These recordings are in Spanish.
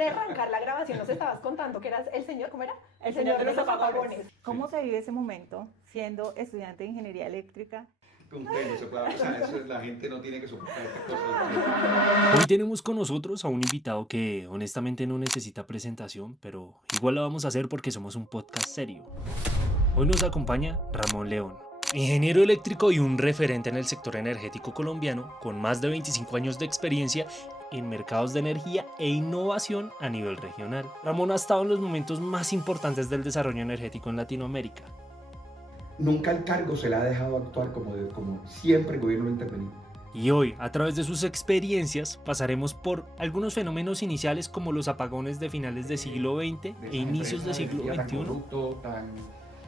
de arrancar la grabación nos estabas contando que eras el señor, ¿cómo era? El señor de los apagones. ¿Cómo se vive ese momento siendo estudiante de ingeniería eléctrica? Con usted no se puede, o sea, eso la gente no tiene que soportar estas cosas. Hoy tenemos con nosotros a un invitado que honestamente no necesita presentación, pero igual lo vamos a hacer porque somos un podcast serio. Hoy nos acompaña Ramón León, ingeniero eléctrico y un referente en el sector energético colombiano con más de 25 años de experiencia en mercados de energía e innovación a nivel regional. Ramón ha estado en los momentos más importantes del desarrollo energético en Latinoamérica. Nunca el cargo se le ha dejado actuar como siempre el gobierno ha intervenido. Y hoy, a través de sus experiencias, pasaremos por algunos fenómenos iniciales como los apagones de finales del siglo XX e inicios del siglo XXI.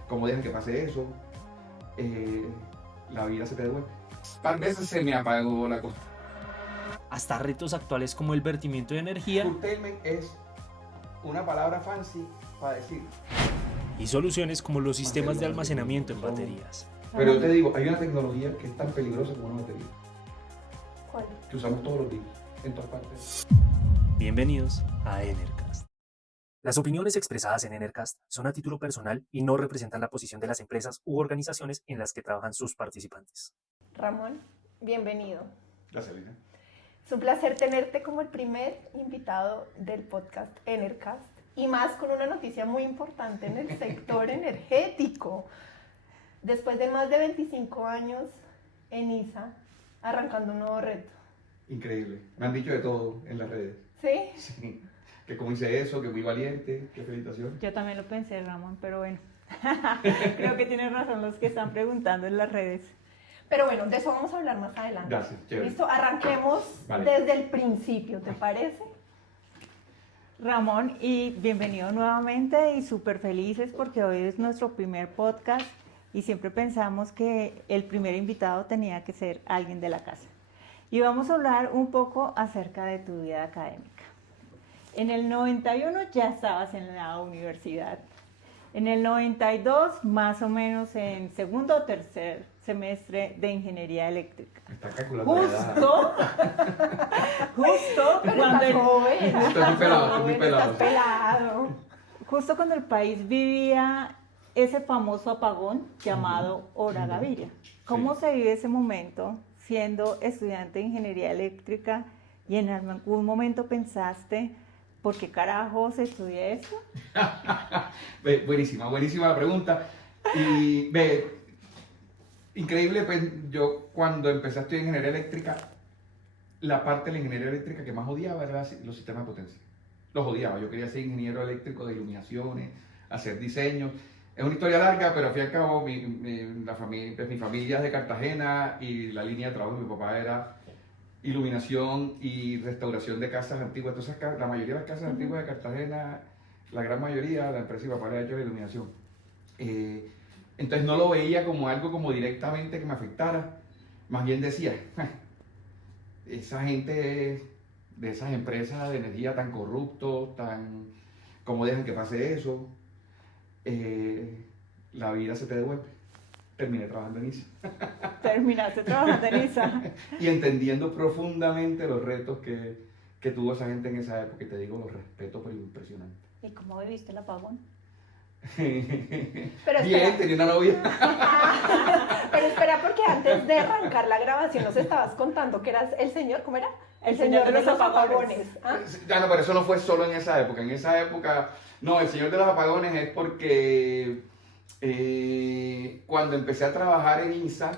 ¿Cómo dejan que pase eso? La vida se te devuelve. Par veces se me apagó la cosa. Hasta retos actuales como el vertimiento de energía Curtailment es una palabra fancy para decir. y soluciones como los sistemas de almacenamiento en baterías. Pero yo te digo, hay una tecnología que es tan peligrosa como una batería. ¿Cuál? Que usamos todos los días, en todas partes. Bienvenidos a Enercast. Las opiniones expresadas en Enercast son a título personal y no representan la posición de las empresas u organizaciones en las que trabajan sus participantes. Ramón, bienvenido. Gracias, Lina. Es un placer tenerte como el primer invitado del podcast Enercast y más con una noticia muy importante en el sector energético. Después de más de 25 años en ISA, arrancando un nuevo reto. Increíble. Me han dicho de todo en las redes. ¿Sí? Sí. Que cómo hice eso, que muy valiente, qué felicitación. Yo también lo pensé, Ramón, pero bueno, creo que tienes razón los que están preguntando en las redes. Pero bueno, de eso vamos a hablar más adelante. Gracias, chévere. Listo, arranquemos Vale. desde el principio, ¿te parece? Ramón, y bienvenido nuevamente y súper felices porque hoy es nuestro primer podcast y siempre pensamos que el primer invitado tenía que ser alguien de la casa. Y vamos a hablar un poco acerca de tu vida académica. En el 91 ya estabas en la universidad. En el 92, más o menos en segundo o tercer semestre de ingeniería eléctrica. Está calculando la edad. Justo Pero cuando estás joven, Estoy muy pelado, estoy muy joven, pelado. estás pelado. justo cuando el país vivía ese famoso apagón llamado Hora Gaviria. ¿Cómo se vive ese momento siendo estudiante de ingeniería eléctrica y en algún momento pensaste, ¿por qué carajos estudié esto? Buenísima la pregunta. Y increíble, pues yo cuando empecé a estudiar ingeniería eléctrica, la parte de la ingeniería eléctrica que más odiaba era los sistemas de potencia. Los odiaba, yo quería ser ingeniero eléctrico de iluminaciones, hacer diseños. Es una historia larga, pero al fin y al cabo mi familia es de Cartagena y la línea de trabajo de mi papá era iluminación y restauración de casas antiguas. Entonces la mayoría de las casas antiguas de Cartagena, la gran mayoría, la empresa de mi papá le ha hecho la iluminación. Entonces no lo veía como algo como directamente que me afectara, más bien decía, esa gente de esas empresas de energía tan corruptos, ¿cómo dejan que pase eso? La vida se te devuelve. Terminé trabajando en ISA. Terminaste trabajando en ISA. Y entendiendo profundamente los retos que tuvo esa gente en esa época, y te digo, los respeto, pero impresionante. ¿Y cómo viviste el apagón? Pero Bien, espera. tenía una novia. Pero espera, porque antes de arrancar la grabación nos estabas contando que eras el señor, ¿cómo era? El señor de los apagones. ¿Ah? Ya no, pero eso no fue solo en esa época. En esa época, no, el señor de los apagones es porque cuando empecé a trabajar en ISA,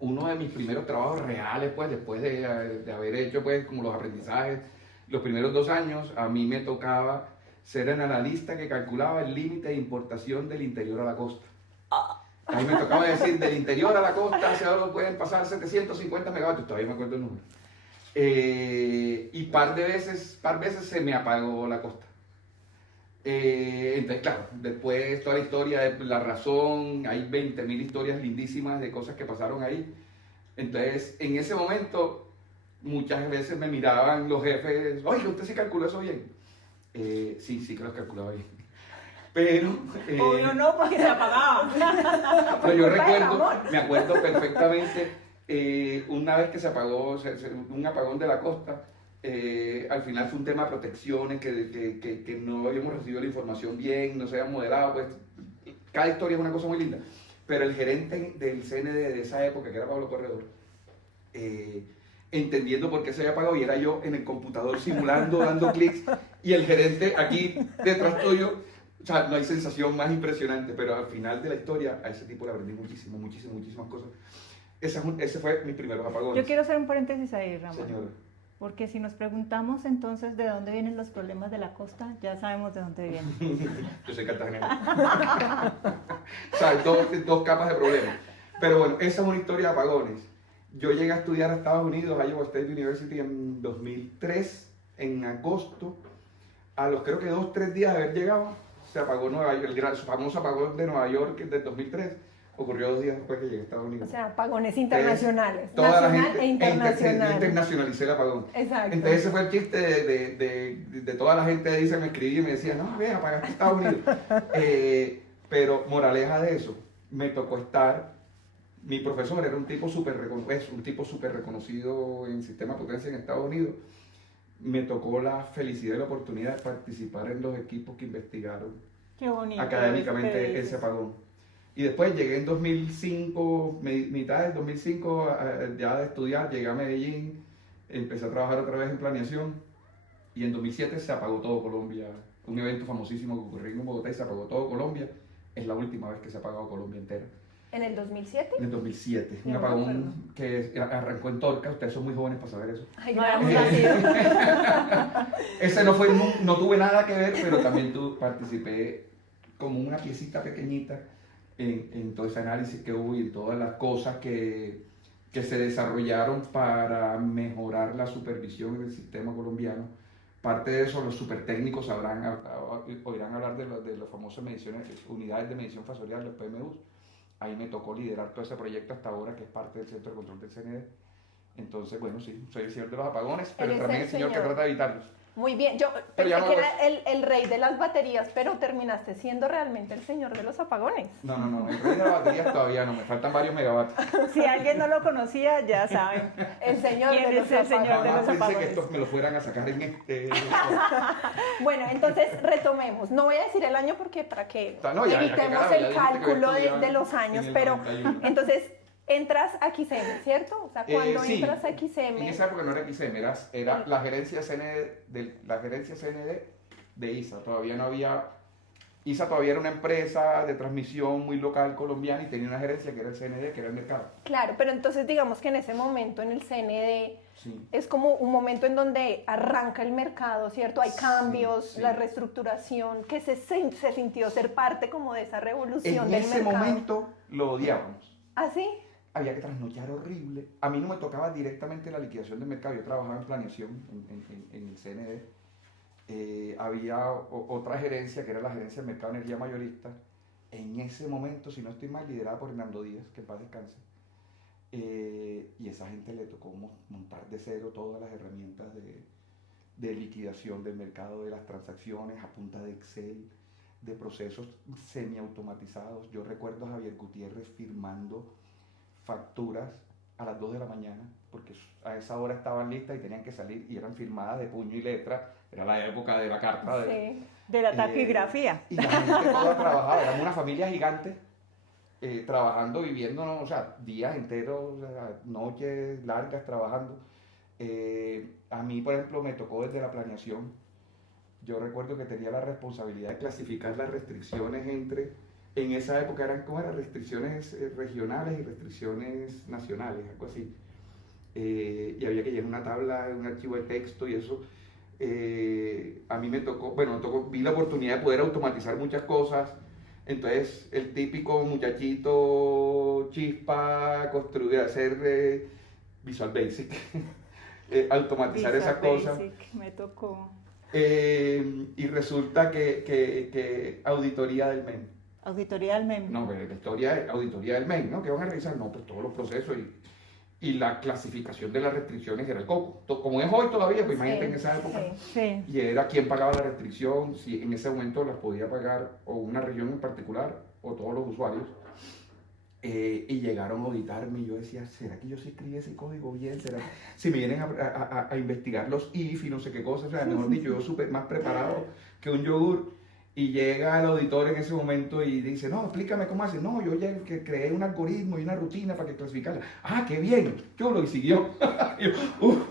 uno de mis primeros trabajos reales, pues, después de haber hecho, pues, como los aprendizajes, los primeros 2 años, a mí me tocaba ser el analista que calculaba el límite de importación del interior a la costa. A mí me tocaba decir, del interior a la costa, hacia ahora pueden pasar 750 megavatios, todavía me acuerdo el número. Y par veces se me apagó la costa. Entonces, claro, después toda la historia de la razón, hay 20.000 historias lindísimas de cosas que pasaron ahí. Entonces, en ese momento, muchas veces me miraban los jefes, oye, ¿usted sí calculó eso bien? Sí que lo calculaba bien. Pero... Obvio no, porque se apagaba. pero yo recuerdo, me acuerdo perfectamente, una vez que se apagó, un apagón de la costa, Al final fue un tema de protecciones, que no habíamos recibido la información bien, no se había modelado, pues cada historia es una cosa muy linda. Pero el gerente del CND de esa época, que era Pablo Corredor, entendiendo por qué se había pagado, y era yo en el computador simulando, dando clics, y el gerente aquí detrás tuyo, o sea, no hay sensación más impresionante, pero al final de la historia a ese tipo le aprendí muchísimas cosas. Ese fue mi primer apagón. Yo quiero hacer un paréntesis ahí, Ramón. Señora. Porque si nos preguntamos entonces de dónde vienen los problemas de la costa, ya sabemos de dónde vienen. Yo soy cartagenero. O sea, dos capas de problemas. Pero bueno, esa es una historia de apagones. Yo llegué a estudiar a Estados Unidos, a Iowa State University, en 2003, en agosto. A los creo que 2-3 días de haber llegado, se apagó Nueva York, el famoso apagón de Nueva York del 2003. Ocurrió 2 días después que llegué a Estados Unidos. O sea, apagones internacionales, toda nacional la gente, e internacional. Yo internacionalicé el apagón. Exacto. Entonces ese fue el chiste de toda la gente dice, me escribía y me decía, no, ve, apagaste Estados Unidos. Pero moraleja de eso, me tocó estar, mi profesor era un tipo súper reconocido en el sistema de potencia en Estados Unidos. Me tocó la felicidad y la oportunidad de participar en los equipos que investigaron Qué bonito. académicamente ese apagón. Y después llegué en 2005, mitad del 2005, ya de estudiar, llegué a Medellín, empecé a trabajar otra vez en planeación, y en 2007 se apagó todo Colombia, un evento famosísimo que ocurrió en Bogotá y se apagó todo Colombia. Es la última vez que se ha apagado Colombia entera. ¿En el 2007? En el 2007, un Yo me apagón que arrancó en Torca, ustedes son muy jóvenes para saber eso. Ay, No gracias. éramos nacidos. Ese no tuve nada que ver, pero también participé como una piecita pequeñita en todo ese análisis que hubo y en todas las cosas que se desarrollaron para mejorar la supervisión en el sistema colombiano. Parte de eso, los super técnicos oirán hablar de las famosas unidades de medición fasorial, los PMUs. Ahí me tocó liderar todo ese proyecto hasta ahora, que es parte del Centro de Control del CND. Entonces, bueno, sí, soy el señor de los apagones, pero Eres también el el señor que señor. trata de evitarlos. Muy bien, yo Pero pensé ya no que lo era el rey de las baterías, pero terminaste siendo realmente el señor de los apagones. No, el rey de las baterías todavía no, me faltan varios megavatios. Si alguien no lo conocía, ya saben. El señor ¿Quién de los es el señor apagones. de los Pensé que apagones? estos me lo fueran a sacar en este... Bueno, entonces retomemos. No voy a decir el año porque para que No, ya, evitemos que carajo, ya el dijiste que cálculo estudiaba de los años, en el pero 91. entonces entras a XM, ¿cierto? O sea, cuando Sí, entras a en XM, esa época no era XM, era la gerencia CND de ISA. Todavía no había... ISA todavía era una empresa de transmisión muy local colombiana y tenía una gerencia que era el CND, que era el mercado. claro, pero entonces digamos que en ese momento en el CND Sí. es como un momento en donde arranca el mercado, ¿cierto? Hay cambios, Sí. la reestructuración, que se sintió ser parte como de esa revolución En del ese mercado. momento lo odiábamos. ¿Ah, sí? Había que trasnochar horrible. A mí no me tocaba directamente la liquidación del mercado, yo trabajaba en planeación en el CND. Había otra gerencia que era la gerencia del mercado de energía mayorista. En ese momento, si no estoy mal, liderada por Hernando Díaz, que en paz descanse. Y esa gente le tocó montar de cero todas las herramientas de liquidación del mercado, de las transacciones a punta de Excel, de procesos semiautomatizados. Yo recuerdo a Javier Gutiérrez firmando facturas a las 2 de la mañana, porque a esa hora estaban listas y tenían que salir y eran firmadas de puño y letra. Era la época de la carta. Sí. De la taquigrafía. Y la gente toda trabajaba, éramos una familia gigante, trabajando, viviendo, ¿no? O sea, días enteros, o sea, noches largas trabajando. A mí, por ejemplo, me tocó desde la planeación. Yo recuerdo que tenía la responsabilidad de clasificar las restricciones en esa época ¿cómo eran? Restricciones regionales y restricciones nacionales, algo así. Y había que llenar una tabla, un archivo de texto y eso. A mí me tocó, vi la oportunidad de poder automatizar muchas cosas. Entonces, el típico muchachito chispa, construir, hacer Visual Basic, automatizar esas cosas. Me tocó. Y resulta que auditoría del MEN. Auditoría del MEM. No, pero la historia es auditoría del MEN, ¿no? ¿Qué van a revisar? No, pues todos los procesos y la clasificación de las restricciones era el coco. Como es hoy todavía, pues imagínate en esa época. Sí. Sí. Y era quién pagaba la restricción, si en ese momento las podía pagar o una región en particular o todos los usuarios. y llegaron a auditarme y yo decía, ¿será que yo sí escribí ese código bien? ¿Será? Si me vienen a investigar los if y no sé qué cosas, o sea, mejor dicho, yo súper más preparado que un yogur. Y llega el auditor en ese momento y dice, no, explícame cómo hace. No, yo ya que creé un algoritmo y una rutina para que clasificarla. Ah, qué bien, chulo, y siguió. Y yo,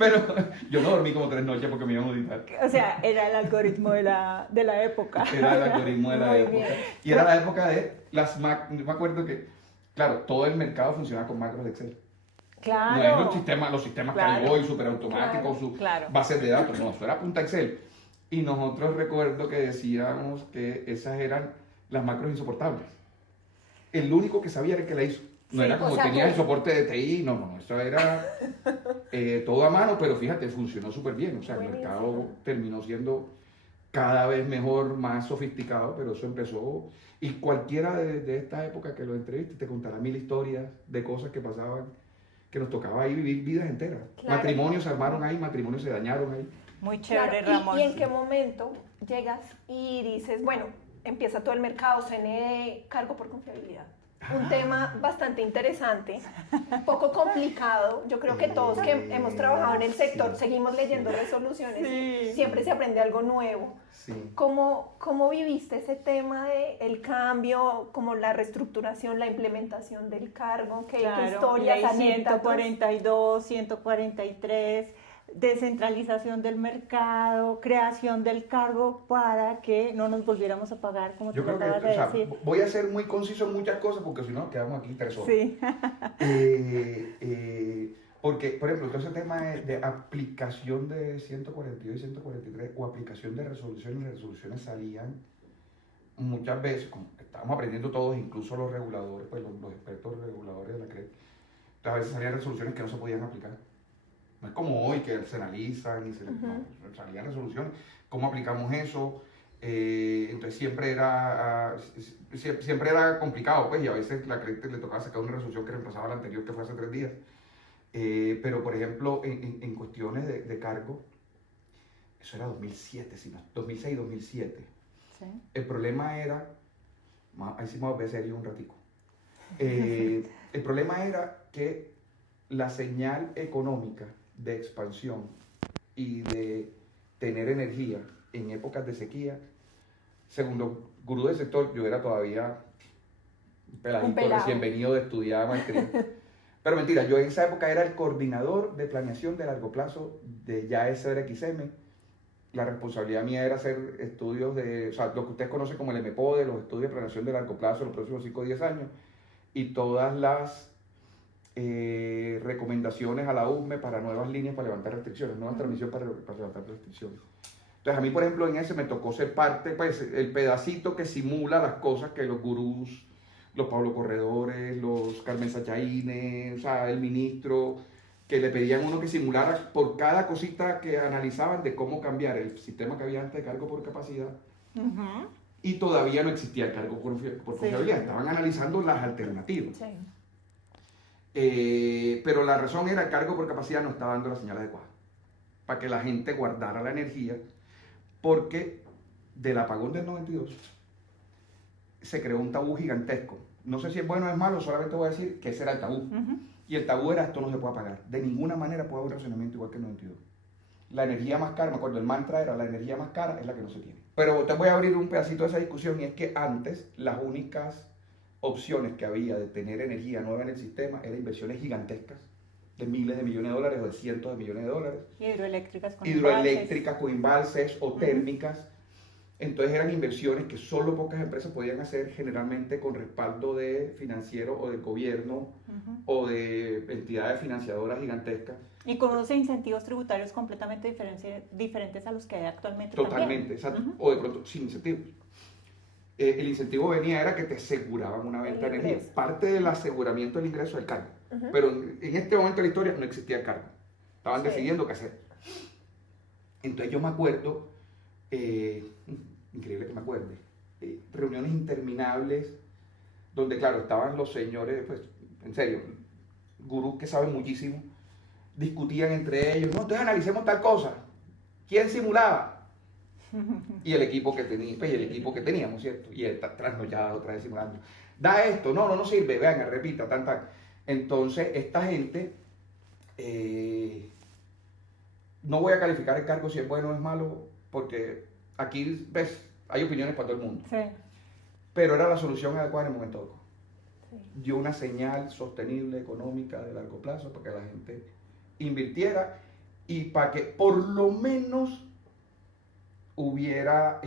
pero yo no dormí como 3 noches porque me iban a auditar. O sea, era el algoritmo de la época. Era el algoritmo de la Muy época. bien. Y era la época de las Mac. Yo me acuerdo que, claro, todo el mercado funcionaba con macros de Excel. Claro. No es los sistemas que hay Claro. hoy, súper automáticos, sus Claro. bases de datos. No, eso era punta Excel. Y nosotros recuerdo que decíamos que esas eran las macros insoportables. El único que sabía era el que la hizo. No Sí, era como o sea, tenía el que- soporte de TI, no, eso era todo a mano, pero fíjate, funcionó súper bien. O sea, el Buenísimo. mercado terminó siendo cada vez mejor, más sofisticado, pero eso empezó. Y cualquiera de esta época que lo entreviste te contará 1000 historias de cosas que pasaban, que nos tocaba ahí vivir vidas enteras. Claro. Matrimonios se armaron ahí, matrimonios se dañaron ahí. Muy chévere, Claro, Ramón. ¿y en qué momento llegas y dices, bueno, empieza todo el mercado, CNE, cargo por confiabilidad? Un tema bastante interesante, poco complicado. Yo creo que todos que hemos trabajado en el sector Sí. seguimos leyendo resoluciones y Sí. siempre se aprende algo nuevo. Sí. ¿Cómo viviste ese tema del cambio, como la reestructuración, la implementación del cargo? ¿Qué Claro, historias, ley anécdotas? 142, 143, descentralización del mercado, creación del cargo para que no nos volviéramos a pagar, como Yo tú lo creo que, acabas o de sea, decir. voy a ser muy conciso en muchas cosas porque si no nos quedamos aquí 3 horas. Sí. Porque, por ejemplo, todo ese tema de aplicación de 142 y 143 o aplicación de resoluciones, las resoluciones salían muchas veces, como estábamos aprendiendo todos, incluso los reguladores, pues los expertos reguladores de la CRE, a veces salían resoluciones que no se podían aplicar. No es como hoy que se analizan y se no, salían resoluciones. ¿Cómo aplicamos eso? Entonces siempre era complicado, pues, y a veces la CRE le tocaba sacar una resolución que reemplazaba la anterior que fue hace 3 días. Pero, por ejemplo, en cuestiones de cargo, eso era 2007, 2006-2007. Sí. El problema era, ahí sí me voy a serio un ratico. El problema era que la señal económica de expansión y de tener energía en épocas de sequía, según los gurús del sector, yo era todavía un peladito pelado. recién venido de estudiar maestría. Pero mentira, yo en esa época era el coordinador de planeación de largo plazo de ya SRXM. La responsabilidad mía era hacer estudios de, o sea, lo que ustedes conocen como el MPODE, los estudios de planeación de largo plazo, los próximos 5 o 10 años, y todas las recomendaciones a la UME para nuevas líneas para levantar restricciones, nuevas transmisiones para levantar restricciones. Entonces a mí, por ejemplo, en ese me tocó ser parte, pues, el pedacito que simula las cosas que los gurús, los Pablo Corredores, los Carmen Sachaínes, o sea, el ministro, que le pedían a uno que simulara por cada cosita que analizaban de cómo cambiar el sistema que había antes de cargo por capacidad. Ujú. Y todavía no existía el cargo por confiabilidad, estaban analizando las alternativas. Sí. Pero la razón era el cargo por capacidad no estaba dando la señal adecuada para que la gente guardara la energía, porque del apagón del 92 se creó un tabú gigantesco. No sé si es bueno o es malo, solamente voy a decir que ese era el tabú. Ujú. Y el tabú era esto no se puede apagar. De ninguna manera puede haber un racionamiento igual que el 92. La energía más cara, me acuerdo, el mantra era la energía más cara es la que no se tiene. Pero te voy a abrir un pedacito de esa discusión y es que antes las únicas opciones que había de tener energía nueva en el sistema eran inversiones gigantescas de miles de millones de dólares o de cientos de millones de dólares. Hidroeléctricas con Hidroeléctricas con embalses o térmicas. Entonces eran inversiones que solo pocas empresas podían hacer, generalmente con respaldo de financiero o del gobierno Ujú. o de entidades financiadoras gigantescas. Y con unos incentivos tributarios completamente diferentes a los que hay actualmente. Totalmente, también. exacto. Ujú. O de pronto sin incentivos. El incentivo venía era que te aseguraban una venta El de energía. ingreso. Parte del aseguramiento del ingreso del cargo. Ujú. Pero en este momento de la historia no existía el cargo. Estaban Sí. decidiendo qué hacer. Entonces yo me acuerdo, increíble que me acuerde, reuniones interminables donde, claro, estaban los señores, pues, en serio, gurús que saben muchísimo, discutían entre ellos, no, entonces analicemos tal cosa. ¿Quién simulaba? Y el equipo que tenía, pues, y el equipo que teníamos, ¿cierto? Y él trasnochado, otra vez simulando. Da esto, no sirve, vean, repita, tan. Entonces, esta gente, no voy a calificar el cargo si es bueno o es malo, porque aquí, ves, hay opiniones para todo el mundo. Sí. Pero era la solución adecuada en el momento. Sí. Dio una señal sostenible, económica, de largo plazo, para que la gente invirtiera y para que por lo menos hubiera,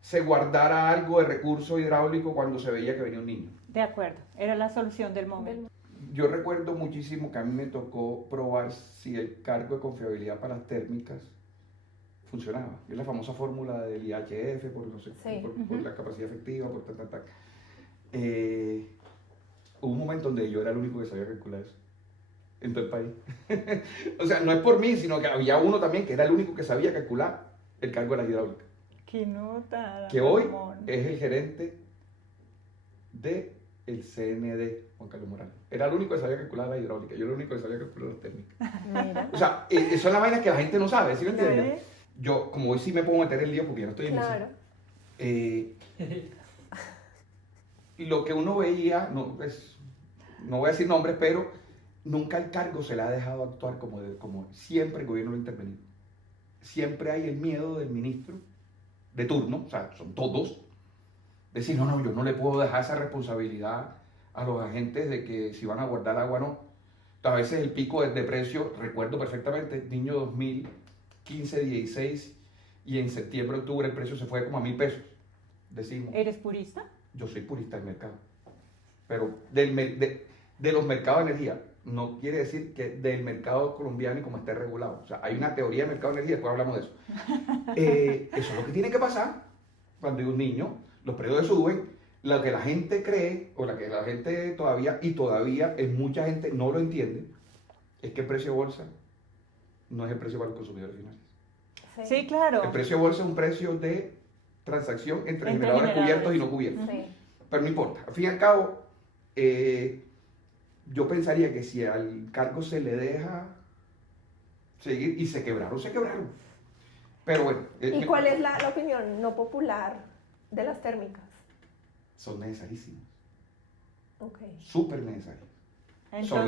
se guardara algo de recurso hidráulico cuando se veía que venía un niño. De acuerdo, era la solución del momento. Yo recuerdo muchísimo que a mí me tocó probar si el cargo de confiabilidad para las térmicas funcionaba. Es la famosa fórmula del IHF, por, no sé, Sí. por la capacidad efectiva, por tal. Hubo un momento donde yo era el único que sabía calcular eso en todo el país. O sea, no es por mí, sino que había uno también que era el único que sabía calcular el cargo de la hidráulica. Qué nota. Que hoy Ramón. es el gerente del CND, Juan Carlos Morales. Era el único que sabía calcular la hidráulica, yo era el único que sabía calcular las técnicas. Mira. O sea, eso es la vaina que la gente no sabe, ¿sí me entiendes? ¿Sí? Yo, como hoy sí me puedo meter en lío porque yo no estoy en Claro. eso. Lo que uno veía, no voy a decir nombres, pero nunca el cargo se le ha dejado actuar como siempre el gobierno lo ha intervenido. Siempre hay el miedo del ministro de turno, o sea, son todos, decir, no, yo no le puedo dejar esa responsabilidad a los agentes de que si van a guardar agua o no. A veces el pico de precio, recuerdo perfectamente, niño 2015, 16, y en septiembre, octubre el precio se fue como a 1,000 pesos. Decimos, ¿Eres purista? yo soy purista del mercado, pero de los mercados de energía, no quiere decir que del mercado colombiano y como esté regulado. O sea, hay una teoría del mercado de energía, después hablamos de eso. Eso es lo que tiene que pasar cuando hay un niño, los precios suben, lo que la gente cree, o lo que la gente todavía es mucha gente no lo entiende, es que el precio de bolsa no es el precio para los consumidores finales. Sí, claro. El precio de bolsa es un precio de transacción entre generadores generadores. cubiertos y no cubiertos. Sí. Pero no importa. Al fin y al cabo, yo pensaría que si al cargo se le deja seguir, y se quebraron. Pero bueno. ¿Y cuál es la opinión no popular de las térmicas? Son necesarísimas. Ok. Súper necesarias. Son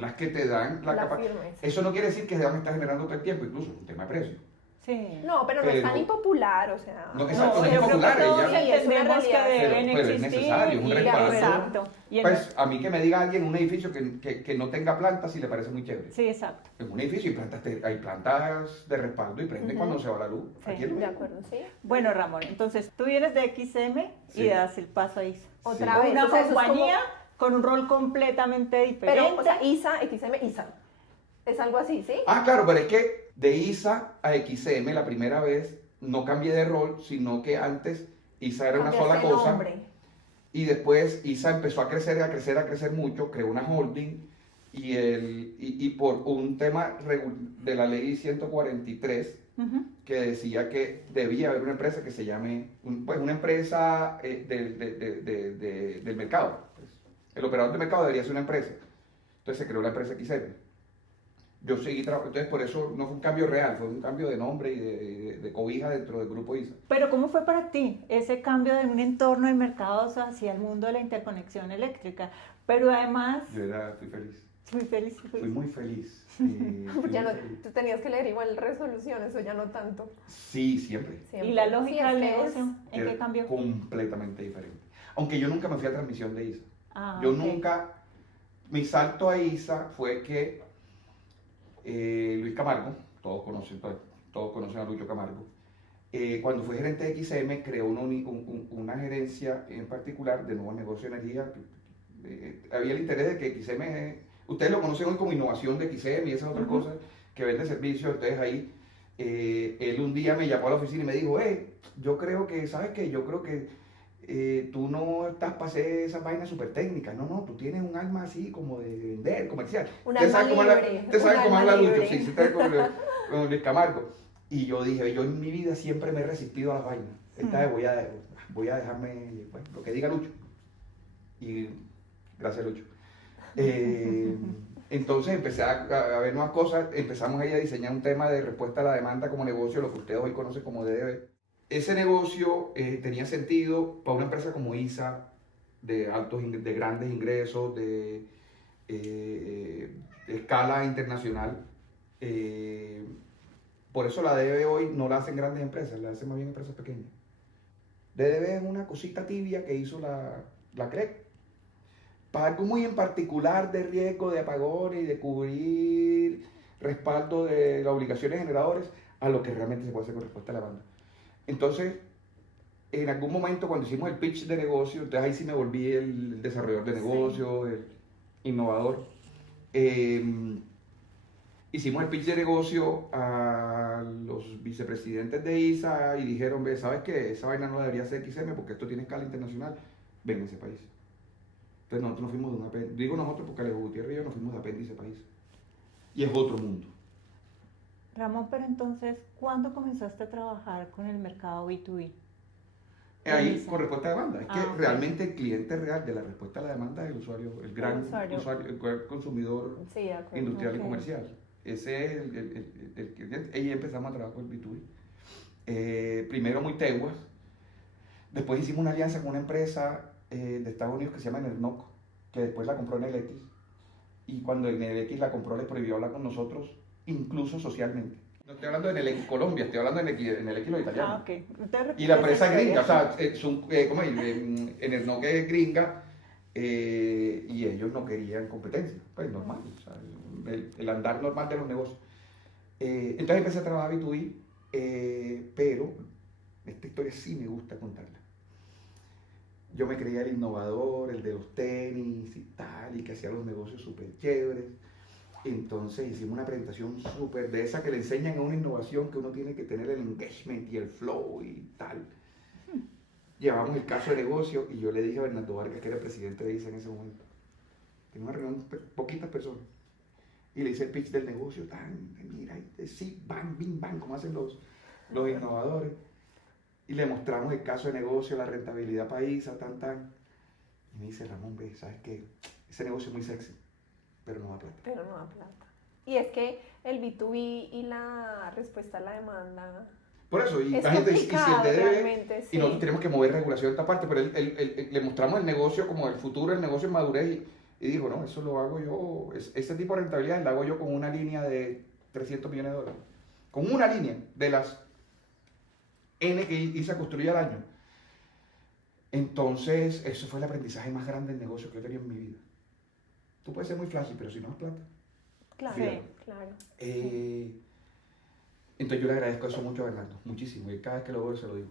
las que te dan la La capacidad. firmeza. Eso no quiere decir que se van a estar generando todo el tiempo, incluso es un tema de precio. Sí. No, pero no es tan Pero- impopular, o sea. No, exacto, no es yo creo impopular, que todos ella- Sí, es una entendemos que realidad. deben Pero es existir. necesario, es un y- respaldo. Exacto. Y en- Pues a mí que me diga alguien en un edificio que no tenga plantas, sí le parece muy chévere. Sí, exacto. En un edificio hay plantas de respaldo y prenden Ujú. cuando se va la luz. Sí, Aquí es lo De mismo. acuerdo, sí. Bueno, Ramón, entonces tú vienes de XM Sí. y das el paso a ISA. Otra Sí. vez. Una o sea, eso es compañía con un rol completamente diferente. Pero, o sea, ISA, XM, ISA. Es algo así, ¿sí? Ah, claro, pero es que de ISA a XM la primera vez no cambié de rol, sino que antes ISA era una sola Cambiaste cosa. nombre. Y después ISA empezó a crecer mucho, creó una holding y por un tema de la ley 143 Ujú. que decía que debía haber una empresa que se llame, pues una empresa del mercado. Pues, el operador del mercado debería ser una empresa. Entonces se creó la empresa XM. Yo seguí trabajando, entonces por eso no fue un cambio real, fue un cambio de nombre y de cobija dentro del grupo ISA. Pero ¿cómo fue para ti ese cambio de un entorno de mercados hacia el mundo de la interconexión eléctrica? Pero además, Fui feliz. muy feliz. Fui muy feliz. Ya no, muy feliz. tú tenías que leer igual resolución, eso ya no tanto. Sí, siempre. Siempre. ¿Y la lógica Sí, del es que negocio? ¿En Era qué cambió? completamente diferente. Aunque yo nunca me fui a transmisión de ISA. Ah, Yo ok. nunca, mi salto a ISA fue que Luis Camargo, todos conocen a Lucho Camargo, cuando fue gerente de XM creó una gerencia en particular de nuevos negocios de energía. Había el interés de que XM, ustedes lo conocen hoy como innovación de XM y esas otras Ujú. cosas que vende servicios. Entonces ahí él un día me llamó a la oficina y me dijo, yo creo que, ¿sabes qué? Yo creo que tú no estás para hacer esas vainas súper técnicas, no, tú tienes un alma así como de vender, comercial. Un Usted alma sabe cómo habla- libre, usted sabe un cómo alma habla Lucho, libre. sí, usted sabe con Luis Camargo. Y yo dije, yo en mi vida siempre me he resistido a las vainas. Esta vez voy a dejarme, bueno, lo que diga Lucho. Y gracias Lucho. Entonces empecé a ver nuevas cosas, empezamos ahí a diseñar un tema de respuesta a la demanda como negocio, lo que ustedes hoy conocen como DDB. Ese negocio tenía sentido para una empresa como ISA, de grandes ingresos, de escala internacional. Por eso la DDB hoy no la hacen grandes empresas, la hacen más bien empresas pequeñas. DDB es una cosita tibia que hizo la CREC para algo muy en particular de riesgo de apagones y de cubrir respaldo de las obligaciones de generadores a lo que realmente se puede hacer con respuesta a la demanda. Entonces, en algún momento cuando hicimos el pitch de negocio, entonces ahí sí me volví el desarrollador de negocio, el innovador. Hicimos el pitch de negocio a los vicepresidentes de ISA y dijeron, ve, ¿sabes qué? Esa vaina no debería ser XM porque esto tiene escala internacional, ven a ese país. Entonces nosotros nos fuimos de un apéndice, digo nosotros porque Alejo Gutiérrez y yo nos fuimos de apéndice país. Y es otro mundo. Ramón, pero entonces, ¿cuándo comenzaste a trabajar con el mercado B2B? Ahí con respuesta a demanda. Es que ok. realmente el cliente real de la respuesta a la demanda es el usuario, el gran usuario. usuario, el gran consumidor Sí, de acuerdo. industrial Ok. y comercial. Ese es el cliente. Ahí empezamos a trabajar con el B2B. Primero muy teguas. Después hicimos una alianza con una empresa de Estados Unidos que se llama Enernoc, que después la compró NLX. Y cuando NLX la compró les prohibió hablar con nosotros, incluso socialmente. No estoy hablando de NLX Colombia, estoy hablando de NLX los italianos. Ok. Entonces, Y la empresa es repites gringa, historia. o sea, ¿cómo es? Enernoc es gringa y ellos no querían competencia, pues normal, o sea, el andar normal de los negocios. Entonces empecé a trabajar B2B, pero esta historia sí me gusta contarla. Yo me creía el innovador, el de los tenis y tal, y que hacía los negocios súper chéveres. Entonces hicimos una presentación súper de esa que le enseñan a una innovación que uno tiene que tener el engagement y el flow y tal. Llevamos el caso de negocio y yo le dije a Bernardo Vargas, que era el presidente de ISA en ese momento, en una reunión, poquitas personas, y le hice el pitch del negocio, mira, sí, bang, bing, bang, como hacen los innovadores. Y le mostramos el caso de negocio, la rentabilidad paisa, Y me dice, Ramón, ve, ¿sabes qué? Ese negocio es muy sexy, pero no da plata. Pero no da plata. Y es que el B2B y la respuesta a la demanda Por eso, y es la gente dice, y si el complicado DDB, realmente, sí. y nosotros tenemos que mover regulación de esta parte, pero le mostramos el negocio como el futuro, el negocio en madurez, y dijo, no, eso lo hago yo, ese tipo de rentabilidad la hago yo con una línea de $300 millones. Con una línea de las N que ISA construye al año. Entonces, eso fue el aprendizaje más grande del negocio que yo tenía en mi vida. Tú puedes ser muy flashy, pero si no das plata. Claro, Fíjate. claro. Entonces yo le agradezco eso mucho a Bernardo, muchísimo, y cada vez que lo veo se lo digo.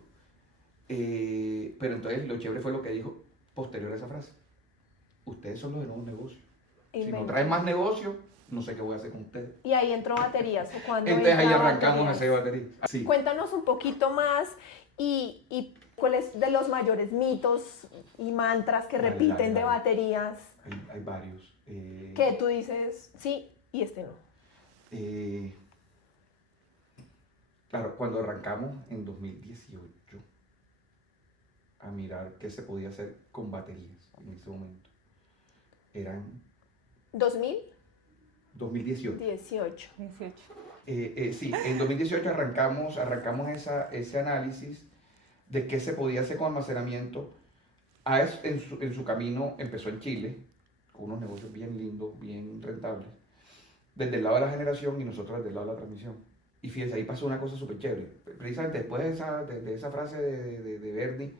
Pero entonces lo chévere fue lo que dijo posterior a esa frase. Ustedes son los de nuevos negocios. Si no Inventa. traen más negocio, no sé qué voy a hacer con ustedes. Y ahí entró baterías. ¿O cuándo Entonces ahí entra arrancamos a baterías? hacer batería. Así. Cuéntanos un poquito más y cuáles de los mayores mitos y mantras que Ay, repiten ay, de ay. baterías Hay varios. que tú dices sí y este no. Claro, cuando arrancamos en 2018 a mirar qué se podía hacer con baterías en ese momento, eran 2018. 2018. 18. Sí, en 2018 arrancamos ese análisis de qué se podía hacer con almacenamiento. AES en su camino empezó en Chile, con unos negocios bien lindos, bien rentables, desde el lado de la generación y nosotros desde el lado de la transmisión. Y fíjense, ahí pasó una cosa súper chévere. Precisamente después de esa frase de Bernie,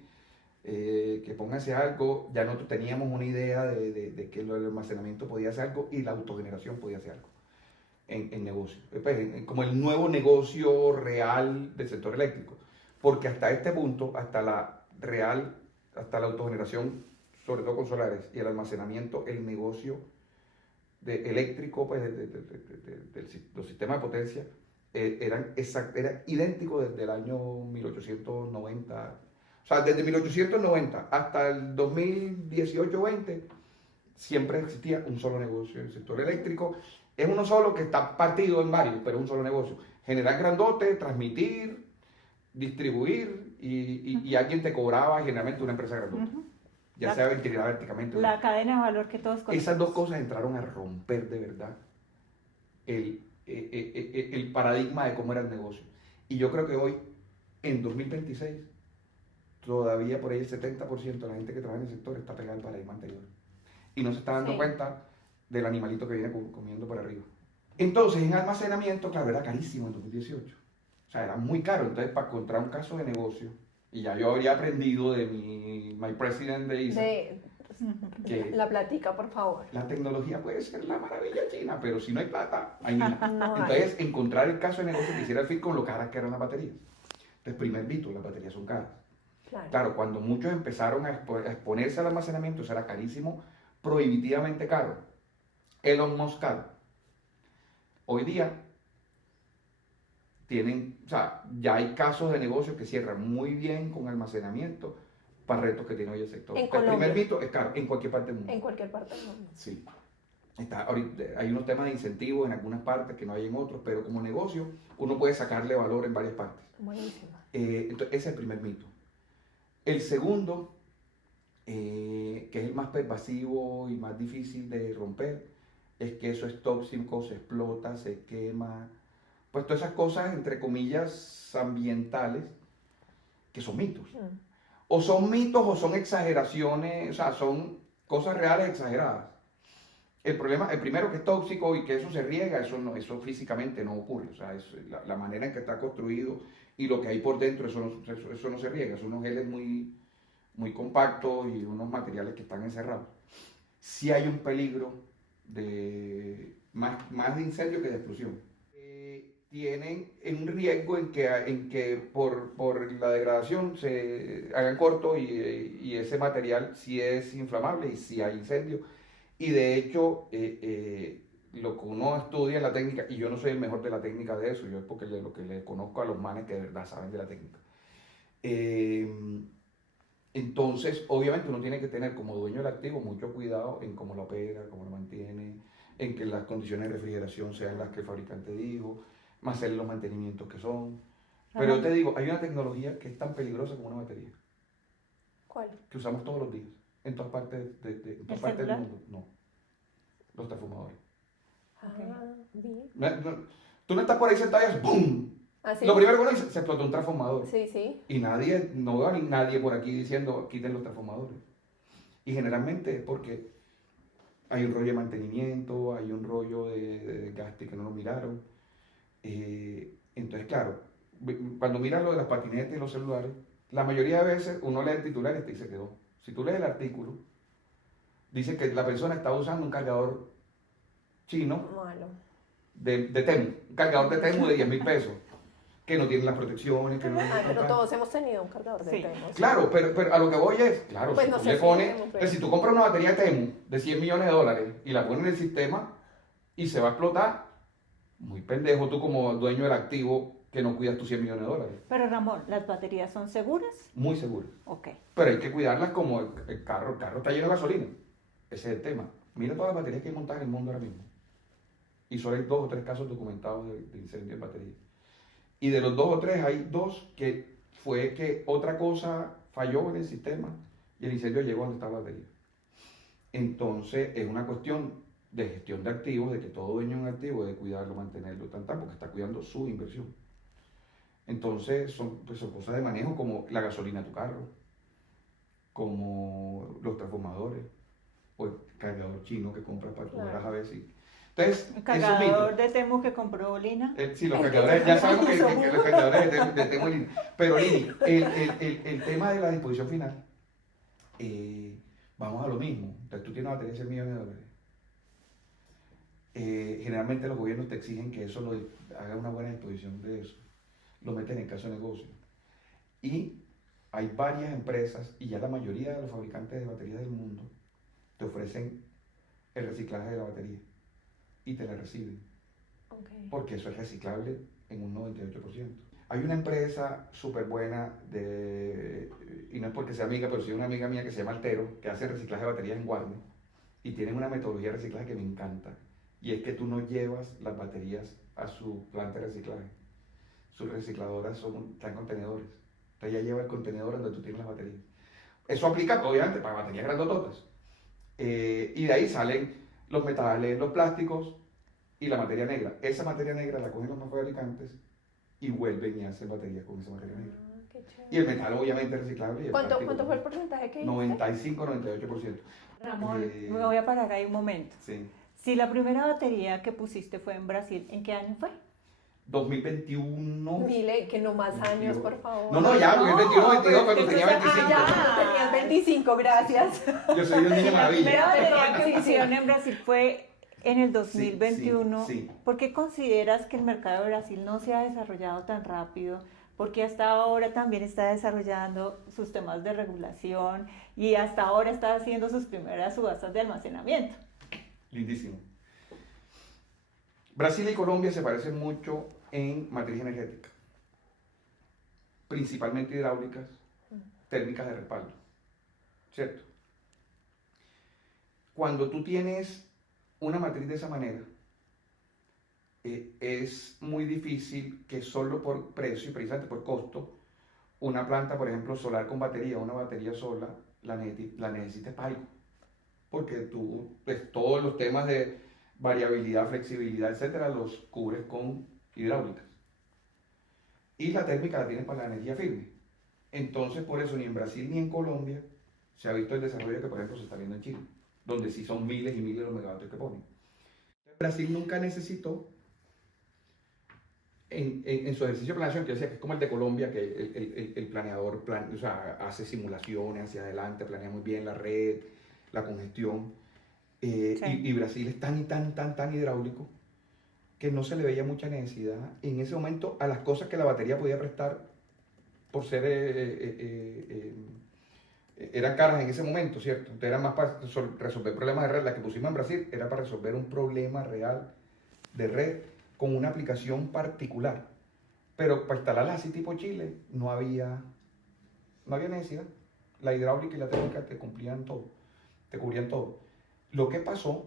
que pónganse algo, ya nosotros teníamos una idea de que el almacenamiento podía hacer algo y la autogeneración podía hacer algo en negocio. Pues, como el nuevo negocio real del sector eléctrico. Porque hasta este punto, hasta la autogeneración, sobre todo con solares, y el almacenamiento, el negocio eléctrico, pues, de los sistemas de potencia, era idéntico desde el año 1890. O sea, desde 1890 hasta el 2018-20, siempre existía un solo negocio. El sector eléctrico es uno solo que está partido en varios, pero es un solo negocio. Generar grandote, transmitir, distribuir y alguien te cobraba, generalmente una empresa grandota. ya sea verticalmente. La cadena de valor que todos conocemos. Esas dos cosas entraron a romper de verdad el paradigma de cómo era el negocio. Y yo creo que hoy, en 2026, todavía por ahí el 70% de la gente que trabaja en el sector está pegada al paradigma anterior. Y no se está dando Sí. cuenta del animalito que viene comiendo por arriba. Entonces, en almacenamiento, claro, era carísimo en 2018. O sea, era muy caro. Entonces, para encontrar un caso de negocio, y ya yo habría aprendido de my president de ISA, que La platica, por favor. la tecnología puede ser la maravilla china, pero si no hay plata, hay mina. No hay. Entonces, encontrar el caso de negocio que hiciera el fit con lo caras que eran las baterías. Entonces, primer mito, las baterías son caras. Claro. Claro, cuando muchos empezaron a exponerse al almacenamiento, eso era carísimo, prohibitivamente caro. Elon Musk caro. Hoy día ya hay casos de negocios que cierran muy bien con almacenamiento para retos que tiene hoy el sector. En El primer Colombia. mito es caro, en cualquier parte del mundo. En cualquier parte del mundo. Sí. Ahorita, hay unos temas de incentivos en algunas partes que no hay en otros, pero como negocio uno puede sacarle valor en varias partes. Buenísimo. Entonces, ese es el primer mito. El segundo, que es el más pervasivo y más difícil de romper, es que eso es tóxico, se explota, se quema. Pues todas esas cosas, entre comillas, ambientales, que son mitos. O son mitos o son exageraciones, o sea, son cosas reales exageradas. El primero que es tóxico y que eso se riega, eso físicamente no ocurre. O sea, la manera en que está construido y lo que hay por dentro, eso no se riega. Son unos geles muy, muy compactos y unos materiales que están encerrados. Sí hay un peligro de más de incendio que de explosión. Tienen un riesgo en que por la degradación se hagan corto y ese material sí es inflamable y sí hay incendio. Y de hecho, lo que uno estudia en la técnica, y yo no soy el mejor de la técnica de eso, yo es porque lo que le conozco a los manes que de verdad saben de la técnica. Entonces, obviamente uno tiene que tener como dueño del activo mucho cuidado en cómo lo opera, cómo lo mantiene, en que las condiciones de refrigeración sean las que el fabricante dijo, más hacer los mantenimientos que son. Pero yo te digo, hay una tecnología que es tan peligrosa como una batería, ¿Cuál? que usamos todos los días, en todas partes, en todas partes del celular? mundo. No, los transformadores. Bien. Tú no estás por ahí sentado y haces ¡pum! ¿Ah, sí? Lo primero que uno dice, se explotó un transformador. Sí, sí. Y no veo a nadie por aquí diciendo, quiten los transformadores. Y generalmente es porque hay un rollo de mantenimiento, hay un rollo de desgaste que no lo miraron. Entonces, claro, cuando miras lo de las patinetas y los celulares, la mayoría de veces uno lee el titular y se quedó. Si tú lees el artículo, dice que la persona estaba usando un cargador chino Malo. de Temu, un cargador de Temu de 10.000 pesos, que no tiene las protecciones, que no Ay, pero todos hemos tenido un cargador de Sí. Temu. Claro, pero a lo que voy es, claro, Pues si no tú sé le si pones, Temu, pero- pues si tú compras una batería Temu de 100 millones de dólares y la pones en el sistema y se va a explotar, muy pendejo tú como dueño del activo que no cuidas tus 100 millones de dólares. Pero Ramón, ¿las baterías son seguras? Muy seguro. Ok. Pero hay que cuidarlas como el carro está lleno de gasolina. Ese es el tema. Mira todas las baterías que hay montadas en el mundo ahora mismo. Y solo hay 2 o 3 casos documentados de incendio en baterías. Y de los 2 o 3 hay 2 que fue que otra cosa falló en el sistema y el incendio llegó donde estaba la batería. Entonces es una cuestión de gestión de activos, de que todo dueño de un activo debe cuidarlo, mantenerlo, porque está cuidando su inversión. Entonces son cosas de manejo como la gasolina de tu carro, como los transformadores, o el cargador chino que compras para poder Claro. a ver si... Entonces, El esos cargador mitos. de Temu que compró Lina. Sí, los cargadores, ya sabemos que los cargadores de Temu en línea. Pero Lini, el tema de la disposición final, vamos a lo mismo. Entonces tú tienes una batería de 100 millones de dólares. Generalmente los gobiernos te exigen que eso haga una buena disposición de eso. Lo meten en caso de negocio. Y hay varias empresas, y ya la mayoría de los fabricantes de baterías del mundo, te ofrecen el reciclaje de la batería. Y te la reciben. Okay. Porque eso es reciclable en un 98%. Hay una empresa súper buena, y no es porque sea amiga, pero sí una amiga mía que se llama Altero, que hace reciclaje de baterías en Guarne, y tienen una metodología de reciclaje que me encanta, y es que tú no llevas las baterías a su planta de reciclaje. Sus recicladoras están en contenedores. Entonces ella lleva el contenedor donde tú tienes las baterías. Eso aplica, obviamente, para baterías grandototas. Y de ahí salen los metales, los plásticos y la materia negra. Esa materia negra la cogen los más fabricantes y vuelven y hacen baterías con esa materia negra. Qué chévere. Y el metal obviamente es reciclable. Y el plástico, ¿Cuánto fue el porcentaje que dijiste? 95-98%. Ramón, Eh, me voy a parar ahí un momento. Sí. Si la primera batería que pusiste fue en Brasil, ¿en qué año fue? 2021. Dile que no más años, por favor. No, ya, porque el 21, 22 cuando tenía 25. Ya, tenías 25, gracias. Yo soy un niño La maravilla. primera batería que Sí, sí. pusieron en Brasil fue en el 2021. Sí. ¿Por qué consideras que el mercado de Brasil no se ha desarrollado tan rápido? Porque hasta ahora también está desarrollando sus temas de regulación y hasta ahora está haciendo sus primeras subastas de almacenamiento. Lindísimo. Brasil y Colombia se parecen mucho en matriz energética, principalmente hidráulicas, térmicas de respaldo, ¿cierto? Cuando tú tienes una matriz de esa manera, es muy difícil que solo por precio y precisamente por costo, una planta, por ejemplo, solar con batería, una batería sola, la necesites para algo. Porque tú, pues, todos los temas de variabilidad, flexibilidad, etcétera, los cubres con hidráulicas. Y la térmica la tienes para la energía firme. Entonces, por eso ni en Brasil ni en Colombia se ha visto el desarrollo que, por ejemplo, se está viendo en Chile, donde sí son miles y miles los megavatios que ponen. Brasil nunca necesitó, en su ejercicio de planeación, que yo decía que es como el de Colombia, que el planeador o sea, hace simulaciones hacia adelante, planea muy bien la red, la congestión. Sí. Y Brasil es tan hidráulico que no se le veía mucha necesidad en ese momento a las cosas que la batería podía prestar por ser eran caras en ese momento, ¿cierto? Entonces era más para resolver problemas de red. La que pusimos en Brasil era para resolver un problema real de red con una aplicación particular. Pero para instalarlas así tipo Chile no había necesidad. La hidráulica y la térmica te cumplían todo, te cubrían todo. Lo que pasó,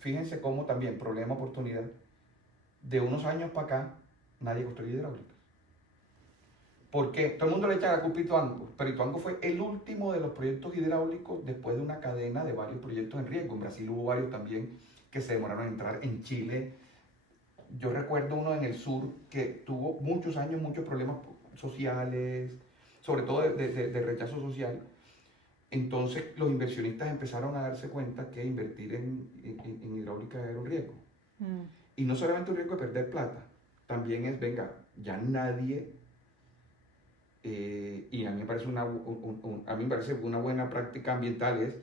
fíjense cómo también, problema, oportunidad, de unos años para acá, nadie construye hidráulicas. ¿Por qué? Todo el mundo le echa la culpa a Ituango, pero Ituango fue el último de los proyectos hidráulicos después de una cadena de varios proyectos en riesgo. En Brasil hubo varios también que se demoraron en entrar. En Chile, yo recuerdo uno en el sur que tuvo muchos años, muchos problemas sociales, sobre todo de rechazo social. Entonces los inversionistas empezaron a darse cuenta que invertir en hidráulica era un riesgo. Y no solamente un riesgo de perder plata, también es, venga, ya nadie, y a mí me parece una buena práctica ambiental, es,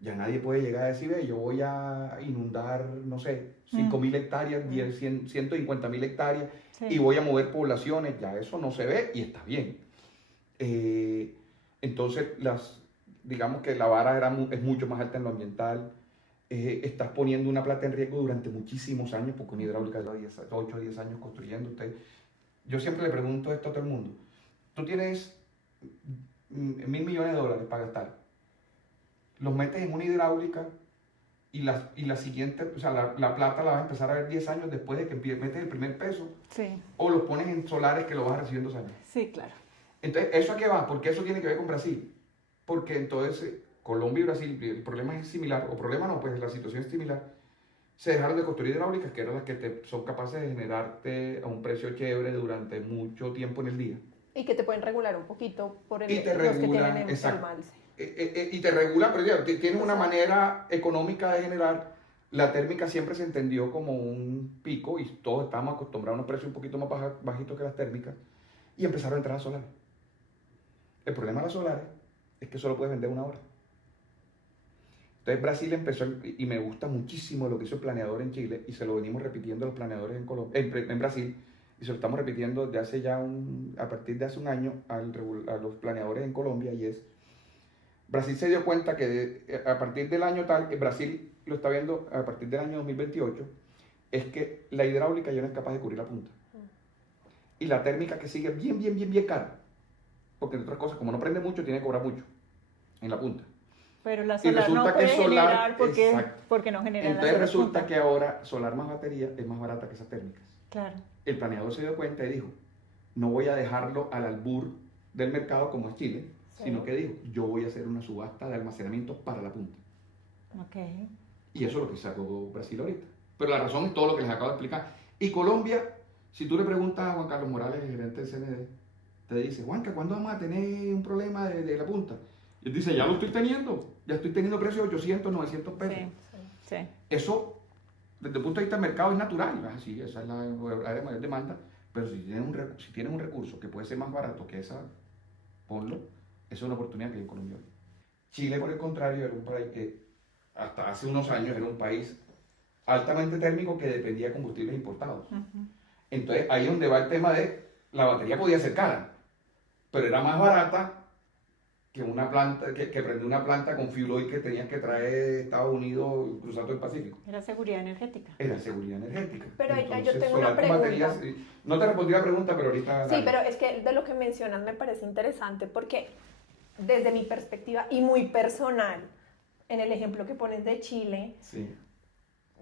ya nadie puede llegar a decir, yo voy a inundar, no sé, 5.000 hectáreas, 150.000 hectáreas, Sí. y voy a mover poblaciones, ya eso no se ve y está bien. Entonces, digamos que la vara es mucho más alta en lo ambiental. Estás poniendo una plata en riesgo durante muchísimos años, porque una hidráulica lleva 8 o 10 años construyendo. Yo siempre le pregunto esto a todo el mundo. Tú tienes $1.000 millones para gastar. Los metes en una hidráulica y la siguiente, o sea, la plata la vas a empezar a ver 10 años después de que metes el primer peso. Sí, O los pones en solares que lo vas a recibir en 2 años. sí, claro. Entonces, ¿eso a qué va? Porque eso tiene que ver con Brasil. Porque entonces Colombia y Brasil, el problema es similar, o problema no, pues la situación es similar. Se dejaron de construir hidráulicas, que eran las que son capaces de generarte a un precio chévere durante mucho tiempo en el día. Y que te pueden regular un poquito por Y te los que regulan, tienen el exacto. malce. Y te regulan, pero ya, tienes una manera económica de generar. La térmica siempre se entendió como un pico y todos estábamos acostumbrados a unos precios un poquito más bajitos que las térmicas y empezaron a entrar a solares. El problema de las solares es que solo puedes vender una hora. Entonces Brasil empezó, y me gusta muchísimo lo que hizo el planeador en Chile, y se lo venimos repitiendo a los planeadores en Brasil, y se lo estamos repitiendo a partir de hace un año a los planeadores en Colombia, y es, Brasil se dio cuenta que a partir del año tal, Brasil lo está viendo a partir del año 2028, es que la hidráulica ya no es capaz de cubrir la punta. Y la térmica que sigue bien cara, porque entre otras cosas, como no prende mucho, tiene que cobrar mucho en la punta. Pero la Y solar resulta no que puede solar, generar exacto. porque no genera Entonces las resulta horas que ahora solar más batería es más barata que esas térmicas. punta. Claro, El planeador se dio cuenta y dijo, no voy a dejarlo al albur del mercado como es Chile, sino que dijo, yo voy a hacer una subasta de almacenamiento para la punta. Ok. Y eso es lo que sacó Brasil ahorita. Pero la razón es todo lo que les acabo de explicar. Y Colombia, si tú le preguntas a Juan Carlos Morales, el gerente del CND, te dice, Juanca, ¿cuándo vamos a tener un problema de la punta? Y él dice, ya lo estoy teniendo. Ya estoy teniendo precios de 800, 900 pesos. Sí, sí. Eso, desde el punto de vista del mercado, es natural. Así, esa es la área de mayor demanda. Pero si tienes un recurso que puede ser más barato que esa, ponlo. Esa es una oportunidad que hay en Colombia hoy. Chile, por el contrario, era un país que hasta hace unos años era un país altamente térmico que dependía de combustibles importados. Entonces, ahí es donde va el tema de la batería podía ser cara, pero era más barata que una planta, que prender una planta con fuel oil que tenías que traer de Estados Unidos cruzando el Pacífico. Era seguridad energética. Era seguridad energética. Pero ahí yo Entonces, tengo solar una con pregunta. baterías, no te respondí la pregunta, pero ahorita... Sí, dale. pero es que de lo que mencionas me parece interesante porque desde mi perspectiva y muy personal, en el ejemplo que pones de Chile, Sí.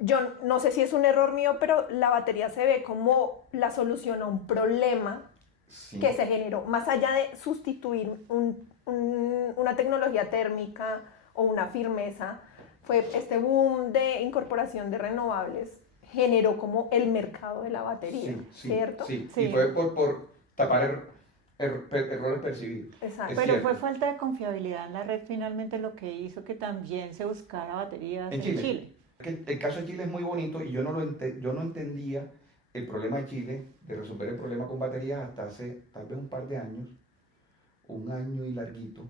yo no sé si es un error mío, pero la batería se ve como la solución a un problema Sí. que se generó, más allá de sustituir una tecnología térmica o una firmeza, fue este boom de incorporación de renovables, generó como el mercado de la batería, Sí, sí, ¿cierto? sí. Sí. Y fue por tapar errores percibidos. Exacto. Es Pero cierto. fue falta de confiabilidad en la red finalmente lo que hizo que también se buscara baterías En en Chile. Chile. El caso de Chile es muy bonito y yo no entendía el problema de Chile, de resolver el problema con baterías hasta hace tal vez un par de años, un año y larguito,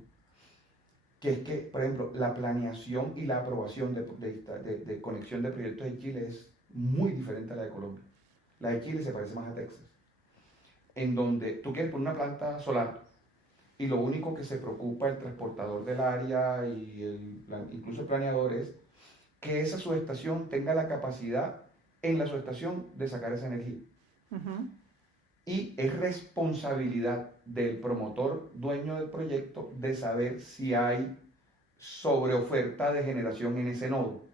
que es que, por ejemplo, la planeación y la aprobación de conexión de proyectos en Chile es muy diferente a la de Colombia. La de Chile se parece más a Texas, en donde tú quieres poner una planta solar y lo único que se preocupa el transportador del área y incluso el planeador es que esa subestación tenga la capacidad en la subestación de sacar esa energía. Ujú. Y es responsabilidad del promotor dueño del proyecto de saber si hay sobreoferta de generación en ese nodo.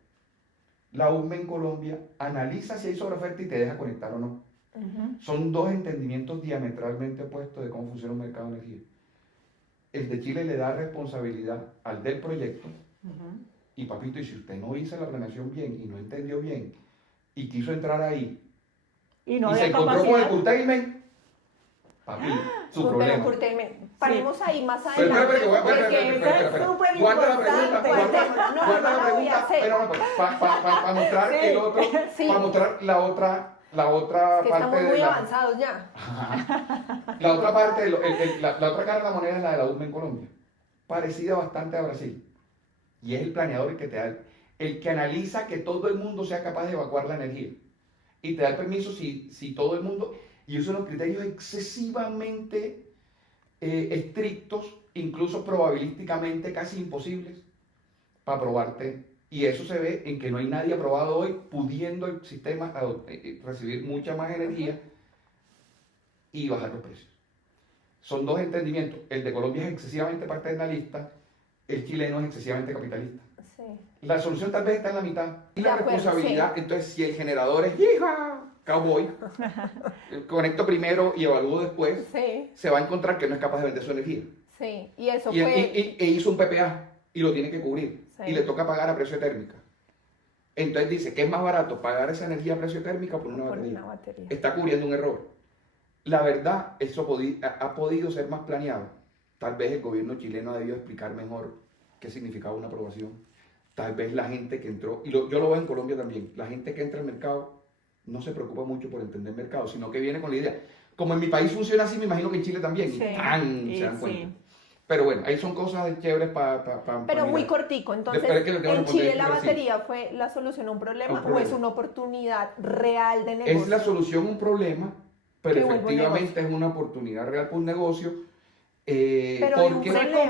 La UME en Colombia analiza si hay sobreoferta y te deja conectar o no. Ujú. Son dos entendimientos diametralmente opuestos de cómo funciona un mercado de energía. El de Chile le da responsabilidad al del proyecto. Ujú. Y papito, y si usted no hizo la planeación bien y no entendió bien y quiso entrar ahí Y no y se había encontró con el capacidad. curtailment, papi, su Pero problema. curtailment, paremos ahí más Pero adelante. espera, porque espera. eso es súper Guarda la pregunta, importante. No, guarda no la la voy a pregunta, hacer. pero para mostrar Sí. el otro, Sí. para mostrar la otra Que parte estamos de muy la, avanzados ya. la otra parte, la otra cara de la moneda es la de la UME en Colombia, parecida bastante a Brasil, y es el planeador el que te da, el que analiza que todo el mundo sea capaz de evacuar la energía, y te da el permiso si todo el mundo, y usa unos criterios excesivamente estrictos, incluso probabilísticamente casi imposibles, para probarte. Y eso se ve en que no hay nadie aprobado hoy, pudiendo el sistema recibir mucha más energía y bajar los precios. Son dos entendimientos. El de Colombia es excesivamente paternalista, el chileno es excesivamente capitalista. Sí. La solución tal vez está en la mitad. Y De la acuerdo, responsabilidad, entonces, si el generador es hija, cowboy, conecto primero y evalúo después, Sí, se va a encontrar que no es capaz de vender su energía. sí. Y eso Y, fue. e hizo un PPA y lo tiene que cubrir. Sí. Y le toca pagar a precio de térmica. Entonces dice que es más barato pagar esa energía a precio de térmica por una por batería. una batería. Está cubriendo un error. La verdad, eso ha podido ser más planeado. Tal vez el gobierno chileno ha debido explicar mejor qué significaba una aprobación. Tal vez la gente que entró, y yo lo veo en Colombia también, la gente que entra al mercado no se preocupa mucho por entender el mercado, sino que viene con la idea. Como en mi país funciona así, me imagino que en Chile también. Sí. Y ¡tan! Y Se dan sí. cuenta. Pero bueno, ahí son cosas chéveres para Pero muy cortico, entonces, Después es que lo tengo que ¿en responder Chile la en Brasil. batería fue la solución a un problema, Un problema. o es una oportunidad real de negocio? Es la solución a un problema, pero Que vuelve un efectivamente es una oportunidad real para un negocio. Pero hay un Porque Se problema.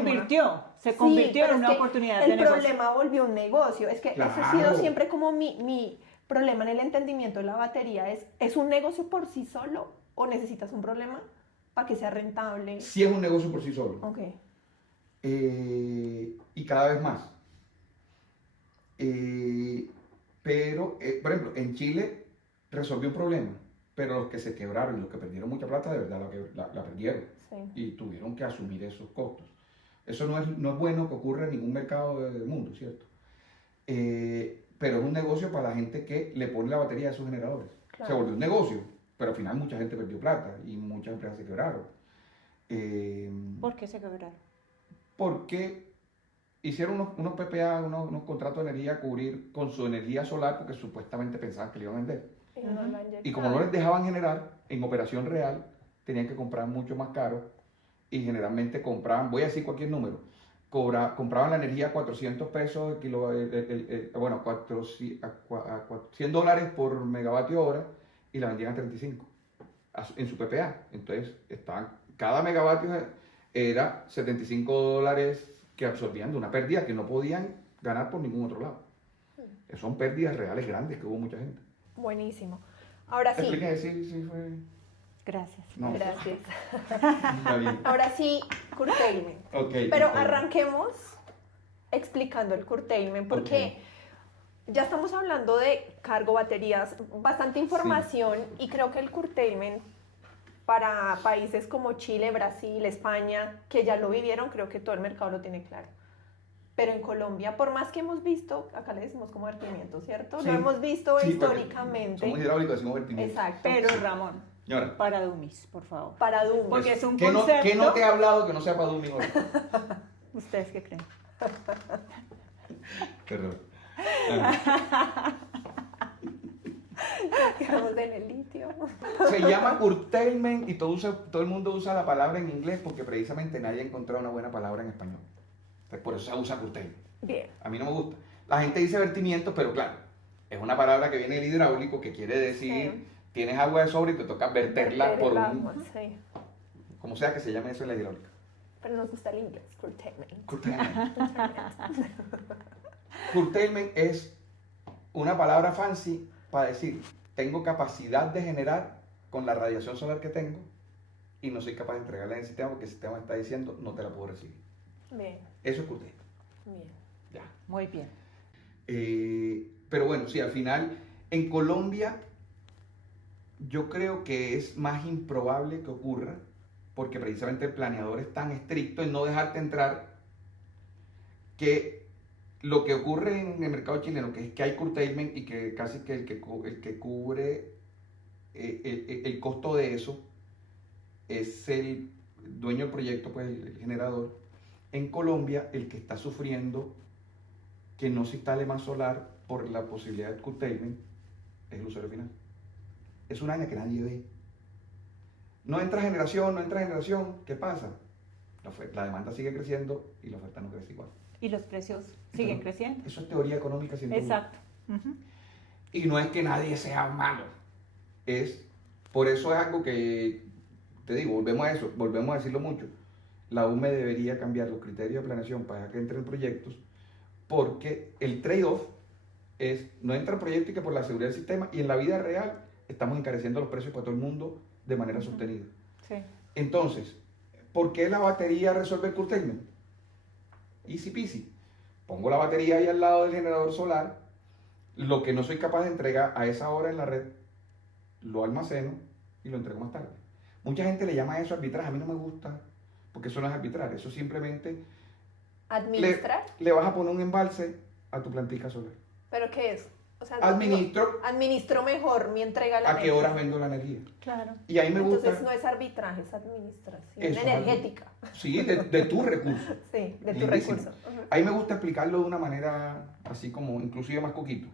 se Sí, convirtió pero en una es que oportunidad de el negocio. problema volvió un negocio. Es que ese ha Claro. sido siempre como mi problema en el entendimiento de la batería. ¿Es un negocio por sí solo o necesitas un problema para que sea rentable? sí es un negocio por sí solo. Ok. Y cada vez más. Pero, por ejemplo, en Chile resolvió un problema, pero los que se quebraron y los que perdieron mucha plata, de verdad la perdieron Sí. y tuvieron que asumir esos costos. Eso no es bueno que ocurra en ningún mercado del mundo, ¿cierto? Pero es un negocio para la gente que le pone la batería a sus generadores. Claro. Se volvió un negocio, pero al final mucha gente perdió plata y muchas empresas se quebraron. ¿Por qué se quebraron? Porque hicieron unos PPA, unos contratos de energía a cubrir con su energía solar porque supuestamente pensaban que le iban a vender. Y no la han Y como no les dejaban generar en operación real, tenían que comprar mucho más caro y generalmente compraban, voy a decir cualquier número, compraban la energía a 400 pesos, bueno, $100 por megavatio hora y la vendían a 35 en su PPA. Entonces, cada megavatio era $75 que absorbían de una pérdida que no podían ganar por ningún otro lado. Son pérdidas reales grandes que hubo mucha gente. Buenísimo. Ahora sí. Explíqueme si fue... Gracias. No. Gracias. Está bien. Ahora sí, curtailment. Ok. Pero ok. arranquemos explicando el curtailment porque ya estamos hablando de cargo, baterías, bastante información y creo que el curtailment para países como Chile, Brasil, España, que ya lo vivieron, creo que todo el mercado lo tiene claro. Pero en Colombia, por más que hemos visto, acá le decimos como vertimiento, ¿cierto? Sí. Lo hemos visto Sí, porque históricamente. Somos hidráulicos, decimos vertimiento. Exacto. Pero Ramón, Señora, para dummies, por favor. Para Doom. Porque es un ¿qué no concepto. te he hablado que no sea para Dummy hoy? ¿Ustedes qué creen? Perdón. Digamos en el litio. Se llama curtailment y todo el mundo usa la palabra en inglés porque precisamente nadie ha encontrado una buena palabra en español. Entonces, por eso se usa curtailment. Bien. A mí no me gusta. La gente dice vertimiento, pero claro, es una palabra que viene del hidráulico que quiere decir Sí. tienes agua de sobre y te toca verterla por El un... agua, sí. Como sea que se llame eso en la hidráulica. Pero nos gusta el inglés, curtailment. Curtailment. Curtailment es una palabra fancy para decir tengo capacidad de generar con la radiación solar que tengo y no soy capaz de entregarla en el sistema porque el sistema me está diciendo no te la puedo recibir. Bien, Eso es curtailment. bien. Ya. Muy bien. Pero bueno, sí, al final en Colombia yo creo que es más improbable que ocurra porque precisamente el planeador es tan estricto en no dejarte entrar que lo que ocurre en el mercado chileno, que es que hay curtailment y que casi que el que cubre el costo de eso es el dueño del proyecto, pues el generador. En Colombia, el que está sufriendo que no se instale más solar por la posibilidad de curtailment es el usuario final. Es una área que nadie ve. No entra generación, ¿qué pasa? La demanda sigue creciendo y la oferta no crece igual. Y los precios siguen creciendo. Eso es teoría económica sin duda. Exacto. Ujú. Y no es que nadie sea malo. Por eso es algo que, te digo, volvemos a decirlo mucho. La UME debería cambiar los criterios de planeación para que entren proyectos, porque el trade-off es, no entra el proyecto y que por la seguridad del sistema, y en la vida real estamos encareciendo los precios para todo el mundo de manera sostenida. Sí. Entonces, ¿por qué la batería resuelve el curtailment? Easy peasy. Pongo la batería ahí al lado del generador solar, lo que no soy capaz de entregar a esa hora en la red, lo almaceno y lo entrego más tarde. Mucha gente le llama eso arbitraje, a mí no me gusta, porque eso no es arbitrar, eso simplemente ¿Administrar? le vas a poner un embalse a tu plantica solar. ¿Pero qué es? O sea, Administro mejor mi entrega de la a qué horas vendo la energía. Claro. Y ahí me Entonces gusta, no es arbitraje, es administración Eso, energética. sí, de tu recurso. Sí, de tu Lindísimo. recurso. Ujú. Ahí me gusta explicarlo de una manera así como inclusive más coquito.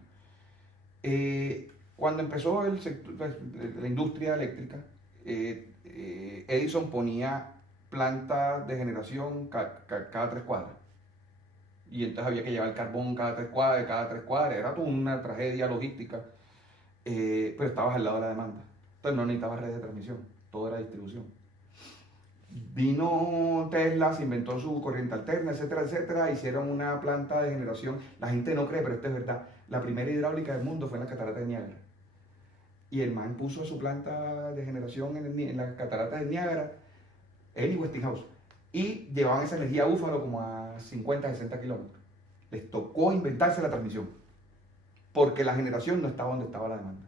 Cuando empezó el sector, la industria eléctrica, Edison ponía plantas de generación cada 3 cuadras. Y entonces había que llevar el carbón cada 3 cuadras, era toda una tragedia logística, pero estabas al lado de la demanda. Entonces no necesitabas redes de transmisión, todo era distribución. Vino Tesla, se inventó su corriente alterna, etcétera, etcétera, hicieron una planta de generación. La gente no cree, pero esto es verdad. La primera hidráulica del mundo fue en la catarata de Niágara. Y el man puso su planta de generación en la catarata de Niágara, él y Westinghouse. Y llevaban esa energía a Búfalo como a 50, 60 kilómetros. Les tocó inventarse la transmisión, porque la generación no estaba donde estaba la demanda.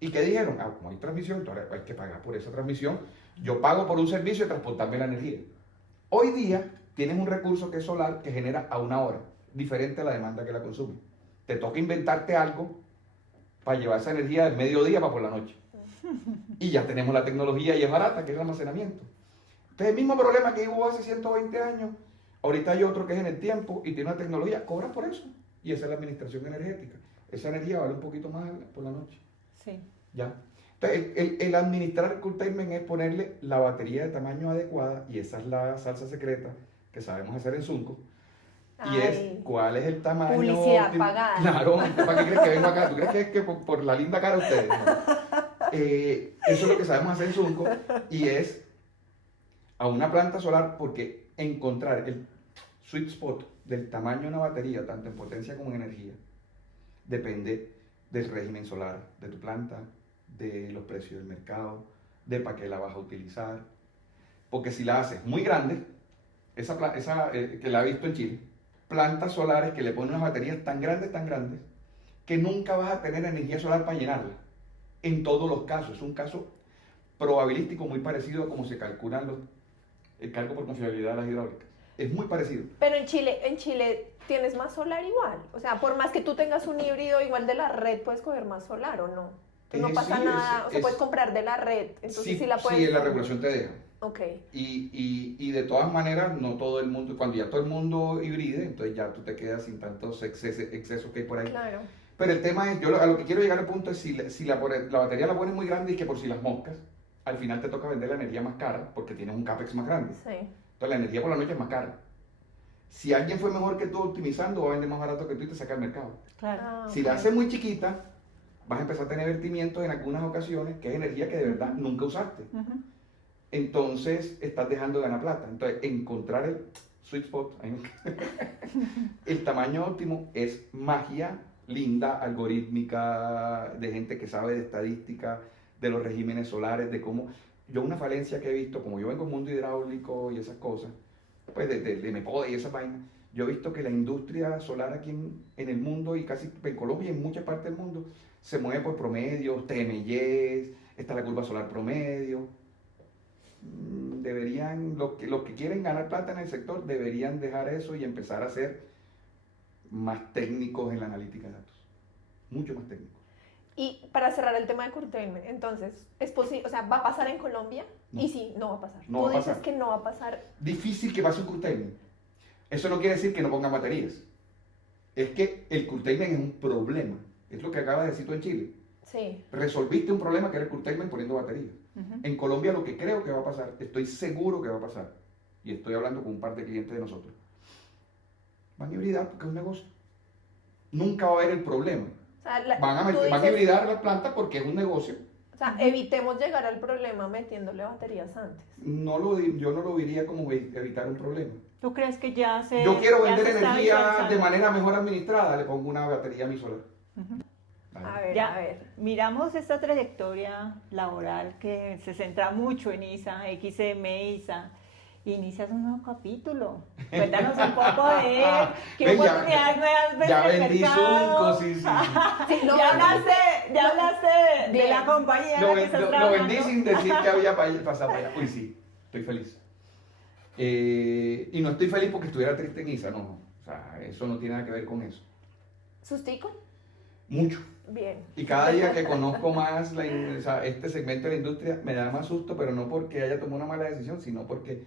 ¿Y qué dijeron? Como hay transmisión, entonces hay que pagar por esa transmisión. Yo pago por un servicio de transportarme la energía. Hoy día tienes un recurso que es solar que genera a una hora, diferente a la demanda que la consume. Te toca inventarte algo para llevar esa energía del mediodía para por la noche. Y ya tenemos la tecnología y es barata, que es el almacenamiento. Entonces, el mismo problema que hubo hace 120 años, ahorita hay otro que es en el tiempo y tiene una tecnología, cobra por eso. Y esa es la administración energética. Esa energía vale un poquito más por la noche. Sí. ¿Ya? Entonces, el administrar el curtailment es ponerle la batería de tamaño adecuada, y esa es la salsa secreta que sabemos hacer en Zunco. Y Ay, es cuál es el tamaño. publicidad óptimo. pagada. Claro, ¿para qué crees que vengo acá? ¿Tú crees que es que por la linda cara de ustedes? No. Eso es lo que sabemos hacer en Zunco, y es a una planta solar, porque encontrar el sweet spot del tamaño de una batería, tanto en potencia como en energía, depende del régimen solar de tu planta, de los precios del mercado, de para qué la vas a utilizar. Porque si la haces muy grande, que la he visto en Chile, plantas solares que le ponen unas baterías tan grandes, que nunca vas a tener energía solar para llenarla. En todos los casos, es un caso probabilístico muy parecido a cómo se calculan el cálculo por confiabilidad de las hidráulicas. Es muy parecido. Pero en Chile tienes más solar igual. O sea, por más que tú tengas un híbrido igual de la red, puedes coger más solar, ¿o no? No pasa Sí, nada, o sea, puedes comprar de la red. Entonces sí, la puedes. Sí, la regulación te deja. Ok. Y de todas maneras, no todo el mundo, cuando ya todo el mundo hibride, entonces ya tú te quedas sin tantos excesos que hay por ahí. Claro. Pero el tema es, a lo que quiero llegar al punto es si la batería la pones muy grande y que por si las moscas, al final te toca vender la energía más cara porque tienes un CAPEX más grande. Sí. Entonces la energía por la noche es más cara. Si alguien fue mejor que tú optimizando, va a vender más barato que tú y te saca al mercado. Claro. Ah, Si la haces muy chiquita, vas a empezar a tener vertimientos en algunas ocasiones, que es energía que de verdad nunca usaste. Ujú. Entonces estás dejando de ganar plata. Entonces, encontrar el sweet spot, el tamaño óptimo, es magia linda, algorítmica, de gente que sabe de estadística, de los regímenes solares, de cómo. Yo una falencia que he visto, como yo vengo del mundo hidráulico y esas cosas, pues de MEPODE y esas vainas, yo he visto que la industria solar aquí en el mundo, y casi en Colombia y en muchas partes del mundo, se mueve por promedios, TMYs, está la curva solar promedio. Deberían, los que quieren ganar plata en el sector, deberían dejar eso y empezar a ser más técnicos en la analítica de datos. Mucho más técnicos. Y para cerrar el tema de curtailment, entonces, ¿es posible, o sea, va a pasar en Colombia? No. Y sí, no va a pasar. No Tú va a dices pasar. que no va a pasar. Difícil que pase un curtailment. Eso no quiere decir que no pongan baterías. Es que el curtailment es un problema. Es lo que acabas de decir tú en Chile. Sí. Resolviste un problema que era el curtailment poniendo baterías. Ujú. En Colombia lo que creo que va a pasar, estoy seguro que va a pasar, y estoy hablando con un par de clientes de nosotros, van a hibridar porque es un negocio. Nunca va a haber el problema. O sea, Van a tú dices, hibridar la planta porque es un negocio. o sea, evitemos llegar al problema metiéndole baterías antes. Yo no lo diría como evitar un problema. ¿Tú crees que ya se... Yo quiero ya vender se está energía visualizando? de manera mejor administrada, le pongo una batería a mi solar. Ujú. A ver, Ya. a ver. Miramos esta trayectoria laboral que se centra mucho en ISA, XM, ISA. Inicias un nuevo capítulo. Cuéntanos un poco de él. ¿Qué Ven, ya- oportunidades nuevas ves Ya en el vendí mercado? Zunco, sí. Sí, no, Ya hablaste de Bien. la compañía en Lo, la que estás lo trabajando. vendí sin decir que había pasado para allá. Uy, sí, estoy feliz. Y no estoy feliz porque estuviera triste en ISA, no. O sea, eso no tiene nada que ver con eso. ¿Sustico? Mucho. Bien. Y cada día que conozco más o sea, este segmento de la industria, me da más susto, pero no porque haya tomado una mala decisión, sino porque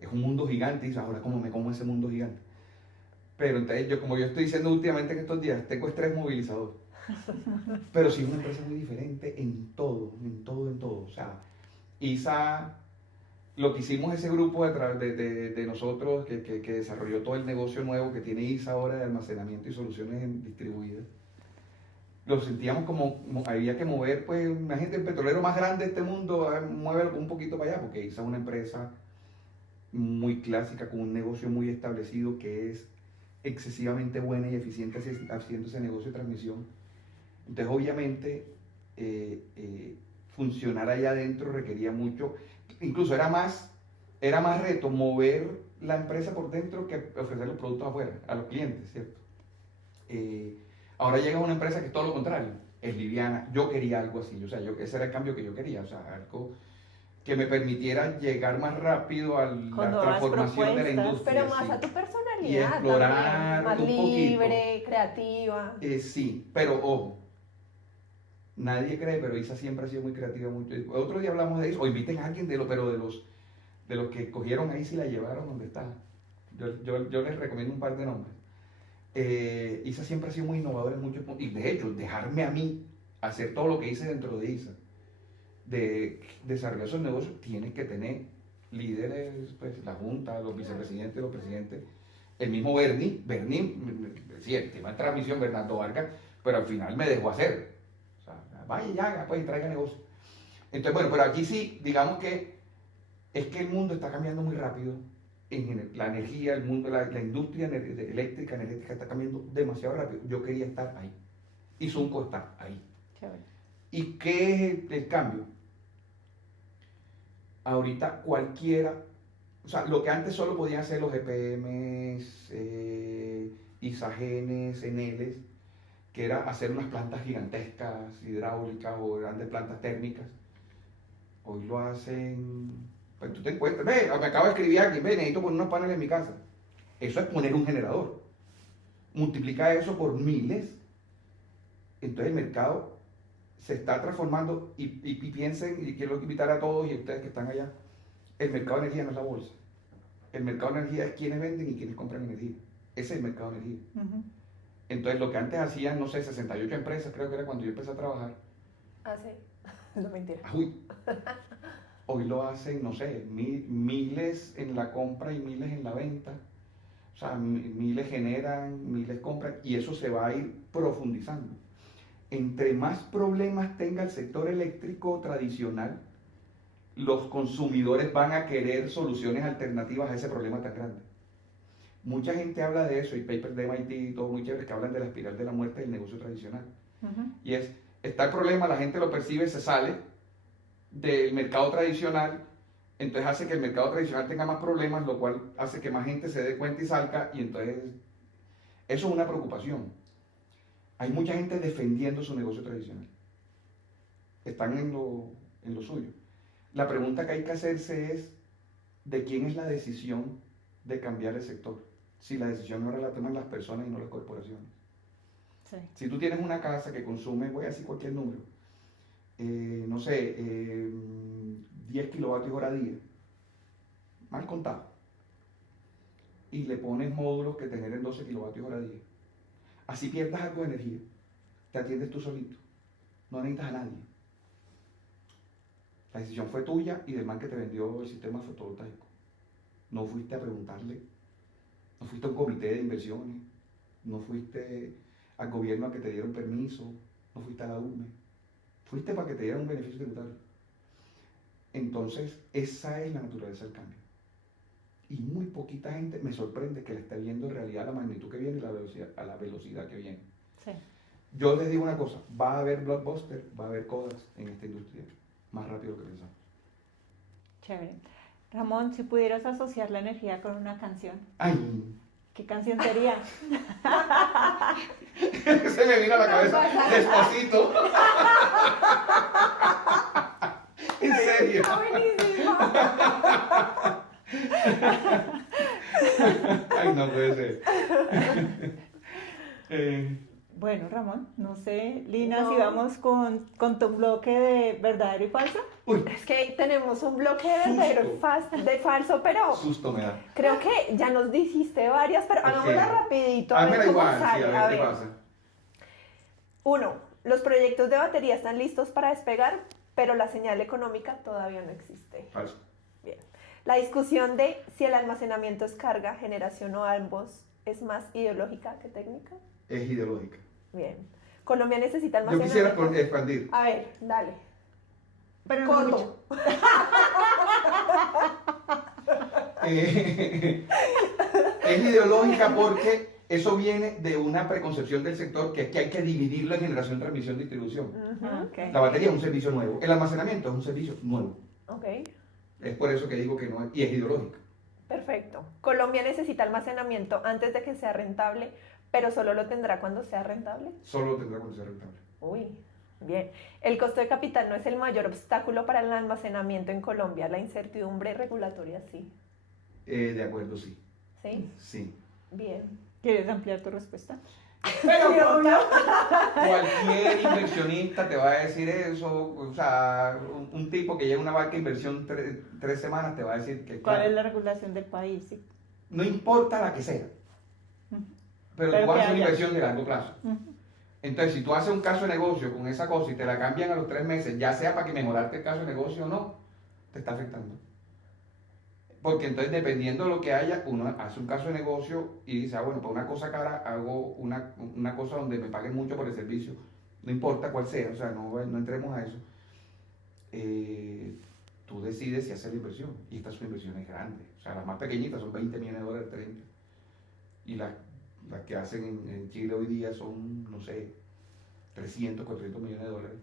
es un mundo gigante. Y dices, ahora cómo me como ese mundo gigante. Pero entonces, como yo estoy diciendo últimamente en estos días, tengo estrés movilizador. Pero sí es una empresa muy diferente en todo. O sea, ISA, lo que hicimos ese grupo de nosotros que desarrolló todo el negocio nuevo que tiene ISA ahora de almacenamiento y soluciones distribuidas, lo sentíamos como había que mover, pues, imagínate, el petrolero más grande de este mundo, muévelo un poquito para allá, porque ISA es una empresa muy clásica, con un negocio muy establecido, que es excesivamente buena y eficiente haciendo ese negocio de transmisión. Entonces, obviamente, funcionar allá adentro requería mucho, incluso era más reto mover la empresa por dentro que ofrecer los productos afuera, a los clientes, ¿cierto? Ahora llega una empresa que es todo lo contrario, es liviana. Yo quería algo así, o sea, ese era el cambio que yo quería, o sea, algo que me permitiera llegar más rápido a Con la nuevas transformación de la propuestas, industria. Pero más sí. a tu personalidad Y explorar también, más un poquito. libre, creativa. Sí, pero ojo, nadie cree, pero Isa siempre ha sido muy creativa. Otro día hablamos de eso, o inviten a alguien pero de los que cogieron ahí y la llevaron donde está. Yo les recomiendo un par de nombres. Isa siempre ha sido muy innovadora en muchos puntos, y de hecho, dejarme a mí hacer todo lo que hice dentro de Isa, de desarrollar esos negocios, tienes que tener líderes, pues la junta, los vicepresidentes, los presidentes, el mismo Bernie, sí, el tema de transmisión, Bernardo Vargas, pero al final me dejó hacer. O sea, vaya y haga, pues, y traiga negocio. Entonces, bueno, pero aquí sí, digamos que es que el mundo está cambiando muy rápido. La energía, el mundo, la industria eléctrica, energética está cambiando demasiado rápido. Yo quería estar ahí. Y Zunco está ahí. Chévere. ¿Y qué es el cambio? Ahorita cualquiera, o sea, lo que antes solo podían hacer los EPMs, Isagenes, Eneles, que era hacer unas plantas gigantescas, hidráulicas o grandes plantas térmicas, hoy lo hacen, pues tú te encuentras, ve, me acabo de escribir aquí, ve, necesito poner unos paneles en mi casa. Eso es poner un generador. Multiplica eso por miles, entonces el mercado se está transformando y piensen, y quiero invitar a todos y a ustedes que están allá, el mercado de energía no es la bolsa. El mercado de energía es quienes venden y quienes compran energía. Ese es el mercado de energía. Ujú. Entonces lo que antes hacían, no sé, 68 empresas, creo que era cuando yo empecé a trabajar, No, mentira. uy, hoy lo hacen, no sé, miles en la compra y miles en la venta. O sea, miles generan, miles compran, y eso se va a ir profundizando. Entre más problemas tenga el sector eléctrico tradicional, los consumidores van a querer soluciones alternativas a ese problema tan grande. Mucha gente habla de eso, y papers de MIT y todo muy chévere, que hablan de la espiral de la muerte del negocio tradicional. Ujú. Y está el problema, la gente lo percibe, se sale del mercado tradicional, entonces hace que el mercado tradicional tenga más problemas, lo cual hace que más gente se dé cuenta y salga, y entonces eso es una preocupación. Hay mucha gente defendiendo su negocio tradicional. Están en lo suyo. La pregunta que hay que hacerse es, ¿de quién es la decisión de cambiar el sector? Si la decisión ahora la toman las personas y no las corporaciones. Sí. Si tú tienes una casa que consume, voy a decir cualquier número, no sé, 10 kilovatios hora día, mal contado, y le pones módulos que te generen 12 kilovatios hora día, así pierdas algo de energía, te atiendes tú solito, no necesitas a nadie. La decisión fue tuya y del man que te vendió el sistema fotovoltaico. No fuiste a preguntarle, no fuiste a un comité de inversiones, no fuiste al gobierno a que te dieran permiso, no fuiste a la UME, fuiste para que te dieran un beneficio tributario. Entonces, esa es la naturaleza del cambio. Y muy poquita gente me sorprende que le esté viendo en realidad la magnitud que viene y a la velocidad que viene. Sí. Yo les digo una cosa, va a haber blockbuster, va a haber codas en esta industria, más rápido que pensamos. Chévere. Ramón, si pudieras asociar la energía con una canción, ¡Ay! ¿qué canción sería? Se me vino a la cabeza Despacito. En serio. Está buenísimo. Ay, no puede ser. Bueno, Ramón, no sé, Lina, No. si vamos con tu bloque de verdadero y falso. Uy, Es que tenemos un bloque de verdadero de falso, pero susto me da. creo que ya nos dijiste varias, pero Ok. hagámosla rapidito. A ver Házmela cómo igual, sí, sale. a ver qué pasa. 1. Los proyectos de batería están listos para despegar, pero la señal económica todavía no existe. Falso. Bien. La discusión de si el almacenamiento es carga, generación o ambos es más ideológica que técnica. Es ideológica. Bien. Colombia necesita Yo almacenamiento. quisiera expandir. A ver, dale. Pero no mucho. Corto. Es ideológica porque eso viene de una preconcepción del sector, que es que hay que dividirlo en generación, transmisión, distribución. Ujú. Ok. La batería es un servicio nuevo, el almacenamiento es un servicio nuevo. Ok, Es por eso que digo que no es, y es ideológica. perfecto. Colombia necesita almacenamiento antes de que sea rentable, pero solo lo tendrá cuando sea rentable. Solo tendrá cuando sea rentable. Uy, Bien. El costo de capital no es el mayor obstáculo para el almacenamiento en Colombia. La incertidumbre regulatoria sí. De acuerdo, sí. ¿Sí? Sí. Bien. ¿Quieres ampliar tu respuesta? Pero cualquier inversionista te va a decir eso. O sea, un tipo que lleva una banca de inversión 3 semanas te va a decir que ¿Cuál claro, es la regulación del país? Sí. no importa la que sea, Ujú. pero Pero tú vas a que hacer una haya. inversión de largo plazo. Ujú. Entonces, si tú haces un caso de negocio con esa cosa y te la cambian a los 3 meses, ya sea para que mejorarte el caso de negocio o no, te está afectando. Porque entonces, dependiendo de lo que haya, uno hace un caso de negocio y dice, bueno, por una cosa cara hago una cosa donde me paguen mucho por el servicio, no importa cuál sea, o sea, no entremos a eso. Tú decides si hacer la inversión, y estas son inversiones grandes, o sea, las más pequeñitas son 20 millones de dólares, 30, y las que hacen en Chile hoy día son, no sé, 300, 400 millones de dólares.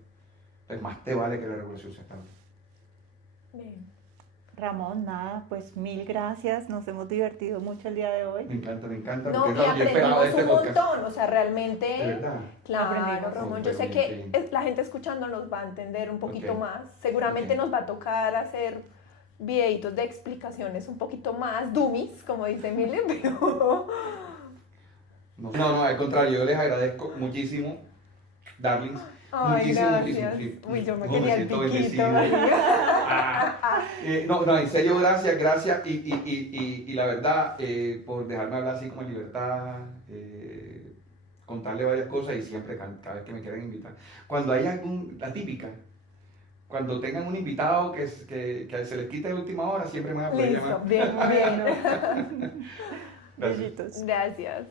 Pues más te vale que la regulación sea estable. Bien. Ramón, nada, pues mil gracias, nos hemos divertido mucho el día de hoy. Me encanta, No, porque y es lo que yo esperaba de aprendimos este un podcast. montón, o sea, realmente, De verdad. claro, Aprendimos. Ramón, yo Súper sé bien, que sí. La gente escuchando nos va a entender un poquito Ok. más. Seguramente Ok. nos va a tocar hacer videitos de explicaciones un poquito más dummies, como dice Emilio, pero No, al contrario, yo les agradezco muchísimo, darlings. ay, Muchísimo, gracias. sí. Uy, yo me No, quería el siento piquito. bendecido. No, en serio, gracias y la verdad, por dejarme hablar así como en libertad, contarle varias cosas y siempre cada vez que me quieran invitar. Cuando hay la típica, cuando tengan un invitado que se les quite de última hora, siempre me van a poder Listo, llamar. bien, muy bien. Gracias. Besitos. Gracias.